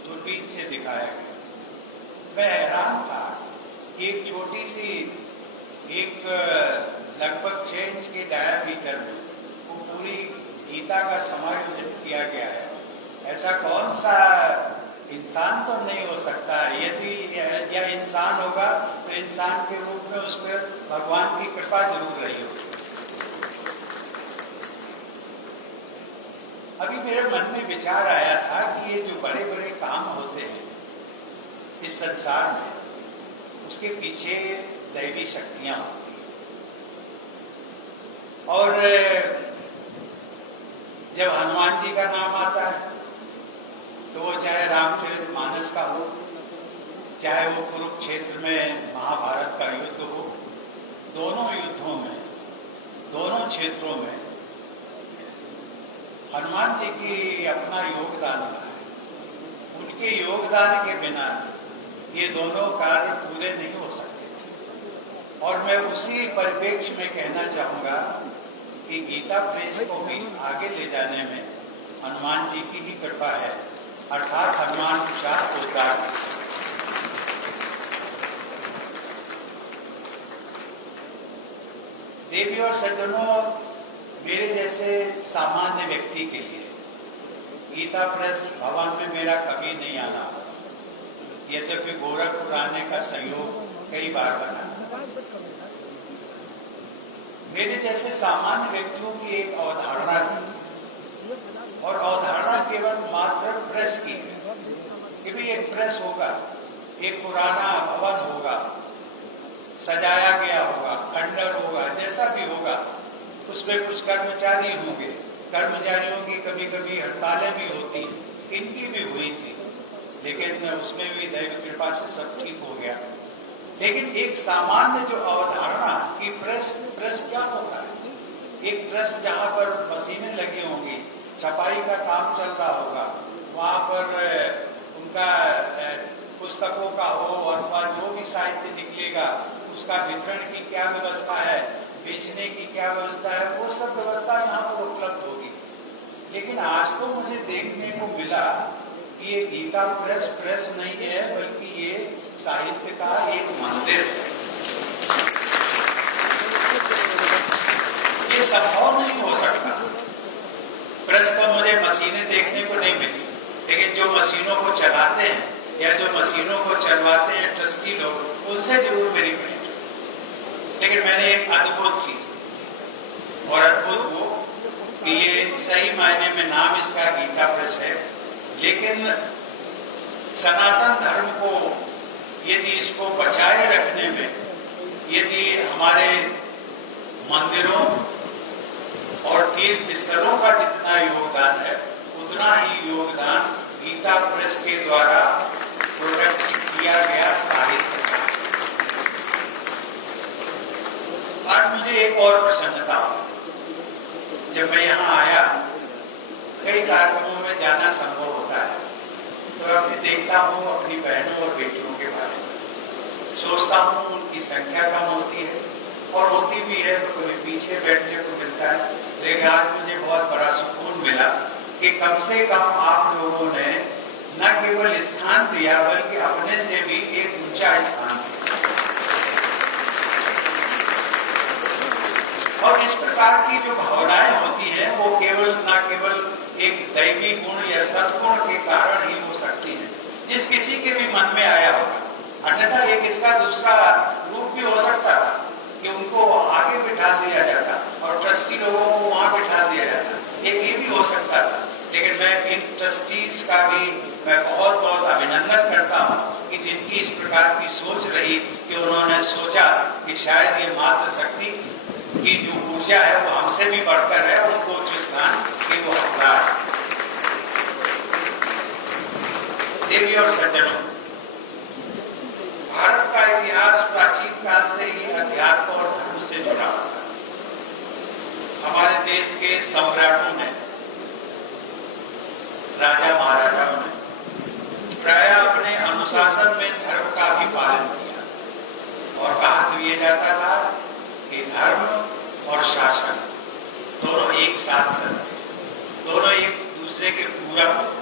दूरबीन से दिखाया गया। मैं हैरान था कि एक छोटी सी, एक लगभग 6 इंच के डायामीटर में वो पूरी गीता का समायोजन किया गया है। ऐसा कौन सा इंसान तो नहीं हो सकता। यदि यह इंसान होगा तो इंसान के रूप में उस पर भगवान की कृपा जरूर रही होगी। अभी मेरे मन में विचार आया था कि ये जो बड़े बड़े काम होते हैं इस संसार में, उसके पीछे दैवी शक्तियां होती हैं। और जब हनुमान जी का नाम आता है तो वो चाहे रामचरितमानस का हो, चाहे वो कुरुक्षेत्र में महाभारत का युद्ध हो, दोनों युद्धों में, दोनों क्षेत्रों में हनुमान जी की अपना योगदान है। उनके योगदान के बिना ये दोनों कार्य पूरे नहीं हो सकते। और मैं उसी परिप्रेक्ष्य में कहना चाहूंगा कि गीता प्रेस को भी आगे ले जाने में हनुमान जी की ही कृपा है, अर्थात हनुमान प्रसाद पोद्दार। देवी और सज्जनों, मेरे जैसे सामान्य व्यक्ति के लिए गीता प्रेस भवन में मेरा कभी नहीं आना होगा। यद्यपि गोरखपुर आने का संयोग कई बार बना। मेरे जैसे सामान्य व्यक्तियों की एक अवधारणा थी, और अवधारणा केवल मात्र प्रेस की है कि भाई एक प्रेस होगा, एक पुराना भवन होगा, सजाया गया होगा, खंडर होगा, जैसा भी होगा, उसमें कुछ कर्मचारी होंगे। कर्मचारियों की कभी कभी हड़तालें भी होती, इनकी भी हुई थी, लेकिन उसमें भी दैव कृपा से सब ठीक हो गया। लेकिन एक सामान्य जो अवधारणा कि प्रेस क्या होता है, एक प्रेस जहां पर मशीनें लगी होंगी, छपाई का काम चल रहा होगा, वहां पर उनका पुस्तकों का हो अथवा जो भी साहित्य निकलेगा उसका वितरण की क्या व्यवस्था है, बेचने की क्या व्यवस्था है, वो सब व्यवस्था यहाँ पर उपलब्ध होगी। लेकिन आज तो मुझे देखने को मिला कि ये गीता प्रेस नहीं है, बल्कि ये साहित्य का एक मंदिर है। ये संभव नहीं हो सकता। प्रेस तो मुझे मशीनें देखने को नहीं मिली, लेकिन जो मशीनों को चलाते हैं या जो मशीनों को चलवाते हैं ट्रस्टी लोग, उनसे जरूर मेरी भेंट। लेकिन मैंने एक अद्भुत चीज, और अद्भुत वो कि ये सही मायने में नाम इसका गीता प्रेस है, लेकिन सनातन धर्म को यदि इसको बचाए रखने में, यदि हमारे मंदिरों और तीर्थ स्थलों का जितना योगदान है, उतना ही योगदान गीता प्रेस के द्वारा प्रोडक्ट किया गया साहित्य का। आज मुझे एक और प्रसन्नता, जब मैं यहाँ आया, कई कार्यक्रमों में जाना संभव होता है, तो अब देखता हूँ अपनी बहनों और बेटियों के बारे में, सोचता हूँ उनकी संख्या कम होती है, और होती भी है तो कभी पीछे बैठने को मिलता है। लेकिन आज मुझे बहुत बड़ा सुकून मिला कि कम से कम आप लोगों ने न केवल स्थान दिया, बल्कि अपने से भी एक ऊंचा स्थान दिया। और इस प्रकार की जो भावनाएं होती हैं, वो न केवल एक दैवी गुण या सद्गुण के कारण ही हो सकती है, जिस किसी के भी मन में आया होगा। अन्यथा एक इसका दूसरा रूप भी हो सकता था कि उनको आगे बिठा दिया जाता और ट्रस्टी लोगों को वहां बिठा दिया जाता, एक ये भी हो सकता था। लेकिन मैं इन ट्रस्टीज का भी मैं बहुत बहुत अभिनंदन करता हूं कि जिनकी इस प्रकार की सोच रही कि उन्होंने सोचा कि शायद ये मात्र शक्ति की जो ऊर्जा है वो हमसे भी बढ़कर है, उनको उच्च स्थान की वो हकदार। देवी और सज्जनों, भारत का इतिहास प्राचीन काल से ही अध्यात्म और धर्म से जुड़ा हुआ है। हमारे देश के सम्राटों ने, राजा महाराजाओं ने प्रायः अपने अनुशासन में धर्म का भी पालन किया, और कहा तो ये जाता था कि धर्म और शासन दोनों एक साथ चलते, दोनों एक दूसरे के पूरक होते।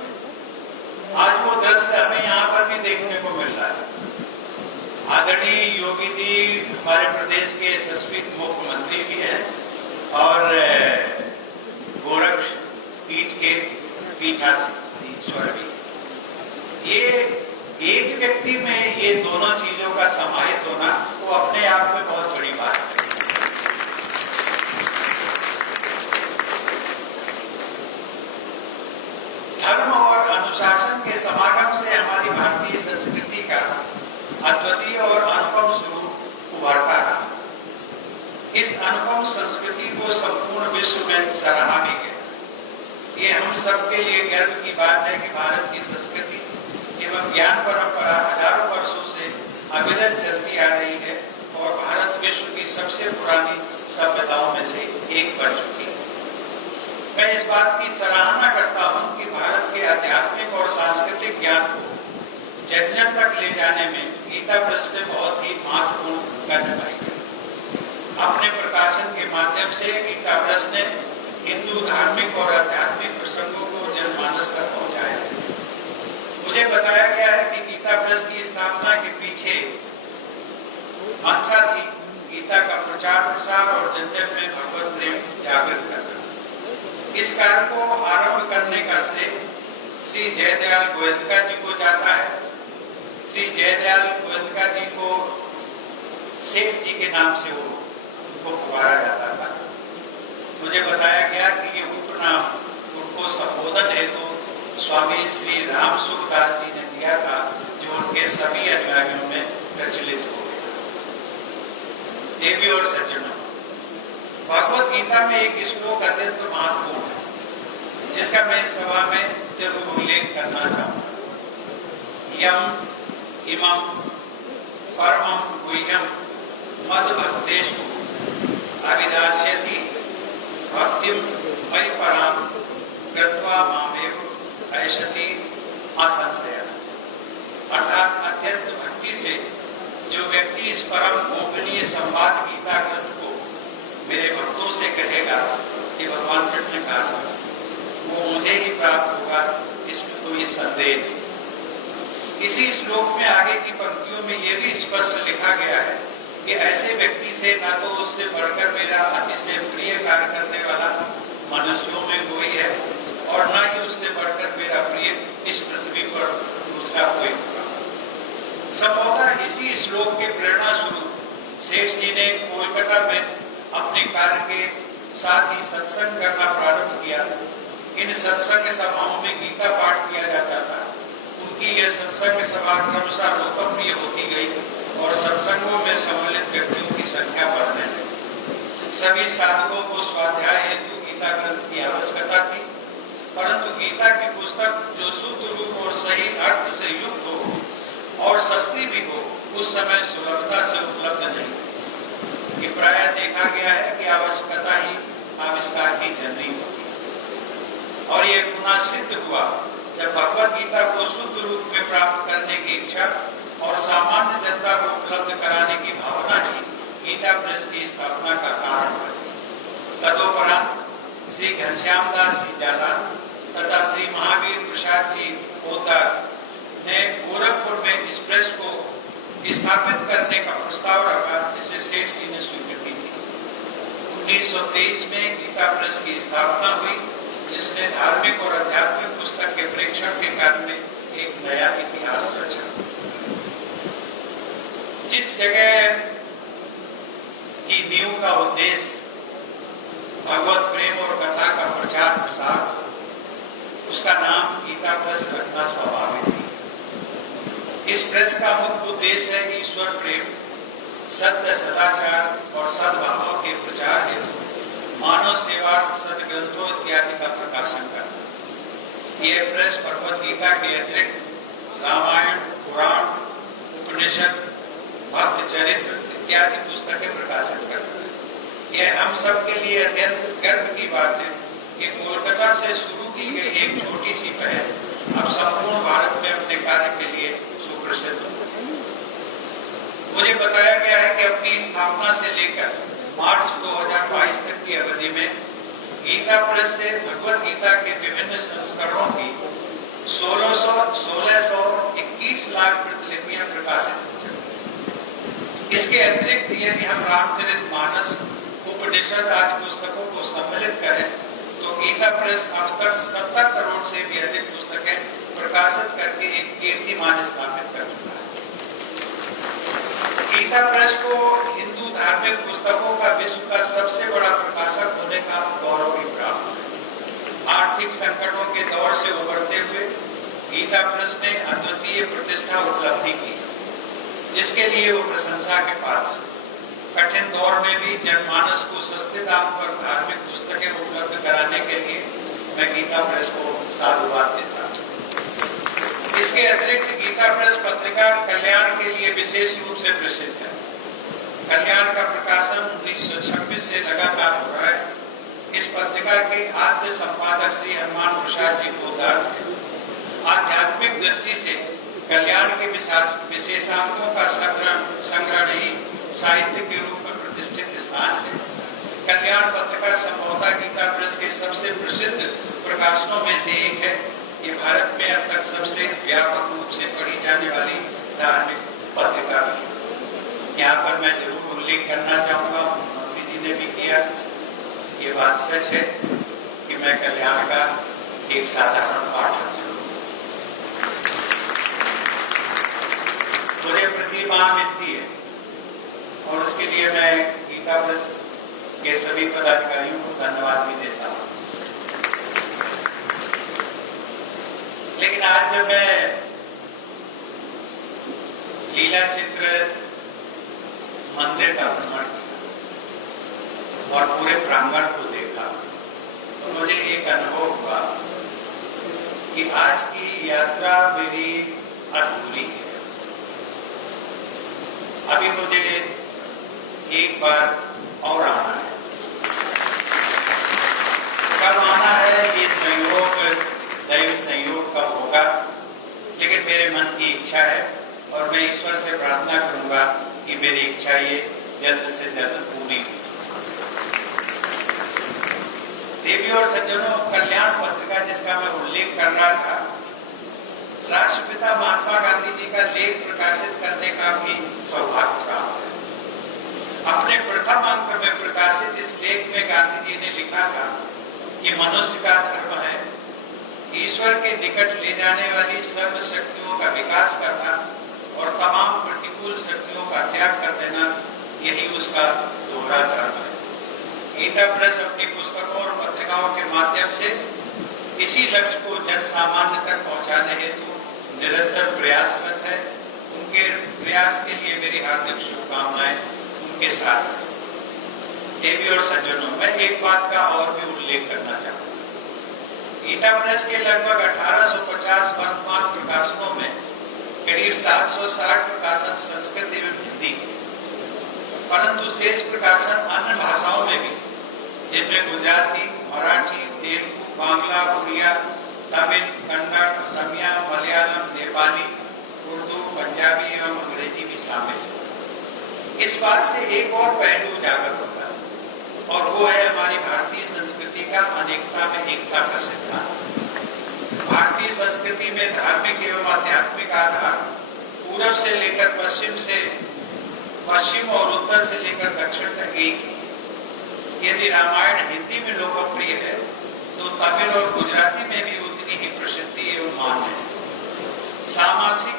आज वो दृश्य हमें यहाँ पर भी देखने को मिल रहा है। आदरणीय योगी जी हमारे प्रदेश के यशस्वी मुख्यमंत्री भी हैं और गोरक्ष पीठ के पीठाधीश्वर भी। ये एक व्यक्ति में ये दोनों चीजों का समाहित होना वो अपने आप में बहुत बड़ी बात है। धर्म और अनुशासन के समागम से हमारी भारतीय संस्कृति का अद्वितीय और अनुपम स्वरूप उभरता रहा। इस अनुपम संस्कृति को संपूर्ण विश्व में सराहा भी गया। ये हम सबके लिए गर्व की बात है कि भारत की संस्कृति एवं ज्ञान परंपरा हजारों वर्षों से अविरत चलती आ रही है और भारत विश्व की सबसे पुरानी सभ्यताओं में से एक बन चुकी है। मैं इस बात की सराहना करता हूं कि भारत के आध्यात्मिक और सांस्कृतिक ज्ञान को जन जन तक ले जाने में गीता प्रेस ने बहुत ही महत्वपूर्ण भूमिका निभाई है। अपने प्रकाशन के माध्यम से गीता प्रेस ने हिंदू धार्मिक और आध्यात्मिक प्रसंगों को जनमानस तक पहुंचाया। मुझे बताया गया है कि गीता प्रेस की स्थापना के पीछे मंशा थी गीता का प्रचार प्रसार और जन जन में भगवत प्रेम जागृत करना। इस कार्य को आरंभ करने का श्रेय श्री जयदयाल गोयनका जी को जाता है। श्री जयदयाल गोयनका जी को सेठ जी के नाम से उनको पुकारा जाता था। मुझे बताया गया कि ये उपनाम उनको संबोधन हेतु स्वामी श्री राम सुखदास जी ने दिया था, जो उनके सभी अनुयायियों में प्रचलित हो गया। देवी और सज्जनों, भगवत गीता में एक श्लोक अत्यंत महत्वपूर्ण है, जिसका मैं इस सभा में जरूर उल्लेख करना चाहूंगा। यम इमं परमं गुह्यं मद्भक्तेषु अभिधास्यति भक्तिं मयि परां कृत्वा मामेव ऐषति असंशयः। अर्थात अत्यंत भक्ति से जो व्यक्ति इस परम गोपनीय संवाद गीता ग्रंथ को मेरे भक्तों से कहेगा कि भगवान कृष्ण ने कहा, वो मुझे ही प्राप्त होगा, इसमें कोई संदेह नहीं। इसी श्लोक में आगे की पंक्तियों में यह भी स्पष्ट लिखा गया है कि ऐसे व्यक्ति से ना तो उससे बढ़कर मेरा अतिशय प्रिय कार्य करने वाला मनुष्यों में कोई है और ना ही उससे बढ़कर मेरा प्रिय इस पृथ्वी पर दूसरा कोई होगा। संभवतः इसी श्लोक के प्रेरणा स्वरूप सेठ जी ने कोलकाता में अपने कार्य के साथ ही सत्संग करना प्रारंभ किया। इन सत्संग सभाओं में गीता पाठ किया जाता था। उनकी यह सत्संग सभा क्रमशः लोकप्रिय होती गई और सत्संगों में सम्मिलित व्यक्तियों की संख्या बढ़ने लगी। सभी साधकों को स्वाध्याय हेतु गीता ग्रंथ की आवश्यकता थी, परंतु गीता की पुस्तक जो शुद्ध रूप और सही अर्थ से युक्त हो और सस्ती भी हो, उस समय सुलभता से उपलब्ध नहीं थी। ये प्राय देखा गया है कि आवश्यकता ही आविष्कार की जननी होती है और यह पुनः सिद्ध हुआ जब भगवत गीता को शुद्ध रूप में प्राप्त करने की इच्छा और सामान्य जनता को उपलब्ध कराने की भावना ही गीता प्रेस की स्थापना का कारण बनी। तदोपरांत श्री घनश्याम दास जी जालान तथा श्री महावीर प्रसाद जी पोद्दार ने गोरखपुर में इस प्रेस को स्थापित करने का प्रस्ताव रखा, जिसे सेठ जी ने स्वीकृति दी। 1923 में गीता प्रेस की स्थापना हुई, जिसने धार्मिक और आध्यात्मिक पुस्तक के प्रेक्षण के कार्य में एक नया इतिहास रचा। जिस जगह की नींव का उद्देश्य भगवत प्रेम और कथा का प्रचार प्रसार, उसका नाम गीता प्रेस रखना स्वाभाविक है। इस प्रेस का मुख्य उद्देश्य है ईश्वर प्रेम, सत्य, सदाचार और सद्भावों के प्रचार हेतु मानव सेवार्थ सदग्रंथों इत्यादि का प्रकाशन करना। यह प्रेस भगवत गीता के अतिरिक्त रामायण, पुराण, उपनिषद, भक्त चरित्र इत्यादि पुस्तकें प्रकाशित करता है। यह हम सब के लिए अत्यंत गर्व की बात है कि कोलकाता से शुरू की गई एक छोटी सी पहल अब संपूर्ण भारत में अपने कार्य के लिए सुप्रसिद्ध हो गई। मुझे बताया गया है कि अपनी स्थापना से लेकर मार्च 2022 तक की अवधि में गीता प्रेस से भगवत गीता के विभिन्न संस्करणों की 1621 लाख प्रतिलिपियां प्रकाशित हो चुकी। इसके अतिरिक्त यदि हम रामचरितमानस, उपनिषद आदि पुस्तकों को सम्मिलित करें तो गीता प्रेस अब तक 70 करोड़ से भी अधिक पुस्तकें प्रकाशित करके एक कीर्तिमान स्थापित कर चुका है। गीता प्रेस को हिंदू धार्मिक पुस्तकों का विश्व का सबसे बड़ा प्रकाशक होने का गौरव भी प्राप्त है। आर्थिक संकटों के दौर से उबरते हुए गीता प्रेस ने अद्वितीय प्रतिष्ठा उपलब्धि की, जिसके लिए वो प्रशंसा के पात्र। कठिन दौर में भी जनमानस को सस्ते दाम पर धार्मिक पुस्तकें उपलब्ध कराने के लिए मैं गीता प्रेस को साधुवाद देता हूँ। इसके अतिरिक्त गीता प्रेस पत्रिका कल्याण के लिए विशेष रूप से प्रसिद्ध है। कल्याण का प्रकाशन 1926 से लगातार हो रहा है। इस पत्रिका के आद्य संपादक श्री हनुमान प्रसाद जी पोद्दार थे। आध्यात्मिक दृष्टि से कल्याण के विशेषांकों का संग्रह ही साहित्य के रूप में प्रतिष्ठित स्थान है। कल्याण पत्रिका संभवतः गीता प्रेस के सबसे प्रसिद्ध प्रकाशनों में से एक है। ये भारत में अब तक सबसे व्यापक रूप से पढ़ी जाने वाली धार्मिक पत्रिका है। यहाँ पर मैं जरूर उल्लेख करना चाहूंगा, मुख्यमंत्री जी ने भी किया, ये बात सच है कि मैं कल्याण का एक साधारण पाठक हूँ। मुझे प्रतिभा मिलती है और उसके लिए मैं गीता प्रेस के सभी पदाधिकारियों को धन्यवाद भी देता हूँ। लेकिन आज जब मैं लीला चित्र मंदिर का भ्रमण किया और पूरे प्रांगण को देखा तो मुझे एक अनुभव हुआ कि आज की यात्रा मेरी अधूरी है। अभी मुझे एक बार और आना है। कब आना है ये संयोग, दैव संयोग कब होगा, लेकिन मेरे मन की इच्छा है और मैं ईश्वर से प्रार्थना करूंगा कि मेरी इच्छा ये जल्द से जल्द पूरी हो। देवी और सज्जनों, कल्याण पत्रिका जिसका मैं उल्लेख कर रहा था, राष्ट्रपिता महात्मा गांधी जी का लेख प्रकाशित करने का भी सौभाग्य प्राप्त है। अपने प्रथम अंक में प्रकाशित इस लेख में गांधी जी ने लिखा था कि मनुष्य का धर्म है ईश्वर के निकट ले जाने वाली सर्व शक्तियों का विकास करना और तमाम प्रतिकूल शक्तियों का त्याग कर देना, यही उसका दोहरा धर्म है। गीता प्रेस अपनी पुस्तकों और पत्रिकाओं के माध्यम से इसी लक्ष्य को जन सामान्य तक पहुंचाने हेतु निरंतर प्रयासरत है। उनके प्रयास के लिए मेरी हार्दिक शुभकामनाएं उनके साथ है। देवी और सज्जनों, मैं एक बात का और भी उल्लेख करना चाहूंगा। गीता प्रेस के लगभग 1850 वर्तमान प्रकाशनों में करीब 760 प्रकाशन संस्कृत एवं हिंदी के, परंतु शेष प्रकाशन अन्य भाषाओं में भी, जिनमें गुजराती, मराठी, तेलुगु, बांग्ला, उड़िया, तमिल, कन्नड़, असमिया, मलयालम, नेपाली, उर्दू, पंजाबी एवं अंग्रेजी भी शामिल है। इस बात से एक और पहलू उजागर होता है और वो है हमारी भारतीय संस्कृति का अनेकता में एकता का सिद्धांत। भारतीय संस्कृति में धार्मिक एवं आध्यात्मिक आधार पूरब से लेकर पश्चिम और उत्तर से लेकर दक्षिण तक एक ही। यदि रामायण हिंदी में लोकप्रिय है तो तमिल और गुजराती में भी उतनी ही प्रसिद्धि एवं मान है। सामाजिक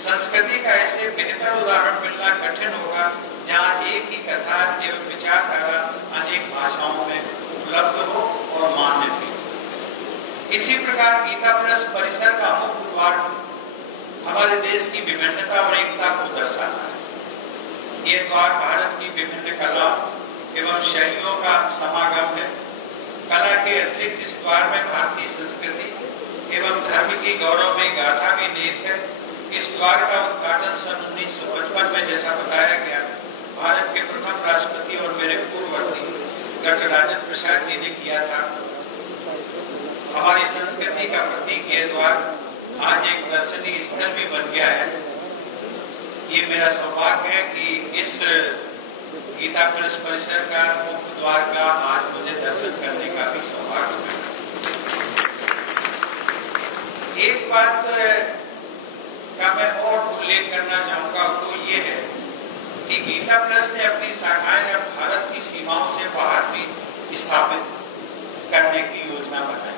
संस्कृति का ऐसे बेहतर उदाहरण मिलना कठिन होगा जहाँ एक ही कथा एवं विचारधारा अनेक भाषाओं में उपलब्ध हो और मान्य भी। इसी प्रकार गीता प्रेस परिसर का मुख्य द्वार हमारे देश की विभिन्नता और एकता को दर्शाता है। ये द्वार भारत की विभिन्न कला एवं शैलियों का समागम है। कला के अतिरिक्त इस द्वार में भारतीय संस्कृति एवं धर्म की गौरवमयी गाथा भी निहित है। इस द्वार का उद्घाटन सन 1955 में, जैसा बताया गया, भारत के प्रथम राष्ट्रपति और मेरे पूर्ववर्ती डॉक्टर राजेंद्र प्रसाद जी ने किया था। हमारी संस्कृति का प्रतीक ये द्वार आज एक दर्शनीय स्थल भी बन गया है। ये मेरा सौभाग्य है कि इस गीता प्रेस परिसर का मुख्य द्वार का आज मुझे दर्शन करने का भी सौभाग्य मिला। एक बात का मैं और उल्लेख करना चाहूंगा, तो ये है कि गीता प्रेस ने अपनी शाखाएं अब भारत की सीमाओं से बाहर भी स्थापित करने की योजना बनाई।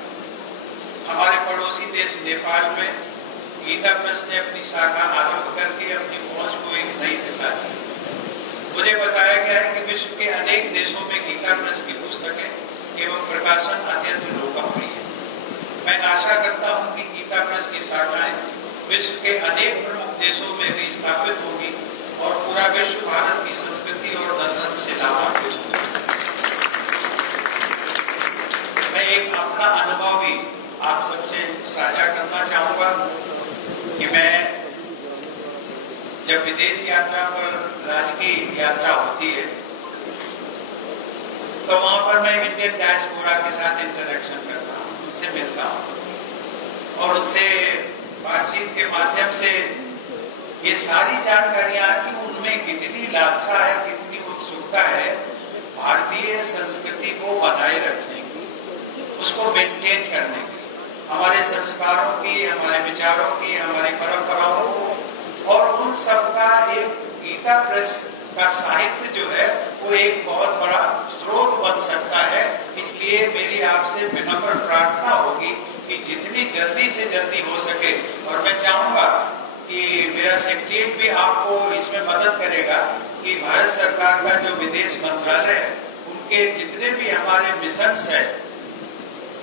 हमारे पड़ोसी देश नेपाल में गीता प्रेस ने अपनी शाखा आरंभ करके अपनी पहुंच को एक नई दिशा दी। मुझे बताया गया है कि विश्व के अनेक देशों में गीता प्रेस की पुस्तकें एवं प्रकाशन अत्यंत लोकप्रिय है। मैं आशा करता हूं कि गीता प्रेस की शाखाएं विश्व के अनेक प्रमुख देशों में भी स्थापित होगी और पूरा विश्व भारत की संस्कृति और दर्शन से लाभान्वित होगा। मैं एक अपना अनुभव भी आप सबसे साझा करना चाहूंगा कि मैं जब विदेश यात्रा पर राजकीय यात्रा होती है तो वहां पर मैं इंडियन डायस्पोरा के साथ इंटरेक्शन करता हूँ, उनसे मिलता हूँ और उनसे बातचीत के माध्यम से ये सारी जानकारियां कि उनमें कितनी लालसा है, कितनी उत्सुकता है भारतीय संस्कृति को बनाए रखने की, उसको मेंटेन करने की, हमारे संस्कारों की, हमारे विचारों की, हमारी परंपराओं को, और उन सब का एक गीता प्रेस का साहित्य जो है वो एक बहुत बड़ा स्रोत बन सकता है। इसलिए मेरी आपसे विनम्र प्रार्थना होगी कि जितनी जल्दी से जल्दी हो सके, और मैं चाहूंगा कि मेरा सेक्रेटरी भी आपको इसमें मदद करेगा कि भारत सरकार का जो विदेश मंत्रालय है उनके जितने भी हमारे मिशंस है,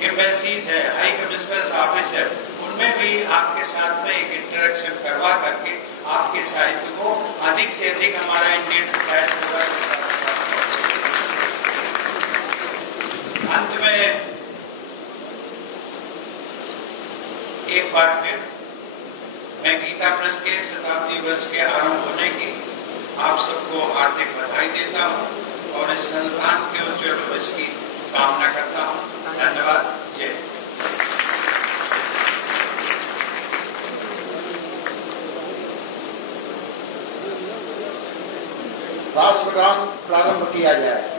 एम्बेसीज है, हाई कमिश्नर्स ऑफिस है, उनमें भी आपके साथ में एक इंटरेक्शन करवा करके आपके साहित्य को अधिक से अधिक हमारा इंडियन डायस्पोरा के साथ अंत में एक बार फिर मैं गीता प्रेस के शताब्दी वर्ष के आरंभ होने की आप सबको हार्दिक बधाई देता हूं और इस संस्थान के उज्जवल भविष्य की कामना करता हूं। धन्यवाद। जय हिंद। राष्ट्रगान प्रारंभ किया जाए।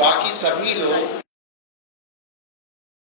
बाकी सभी लोग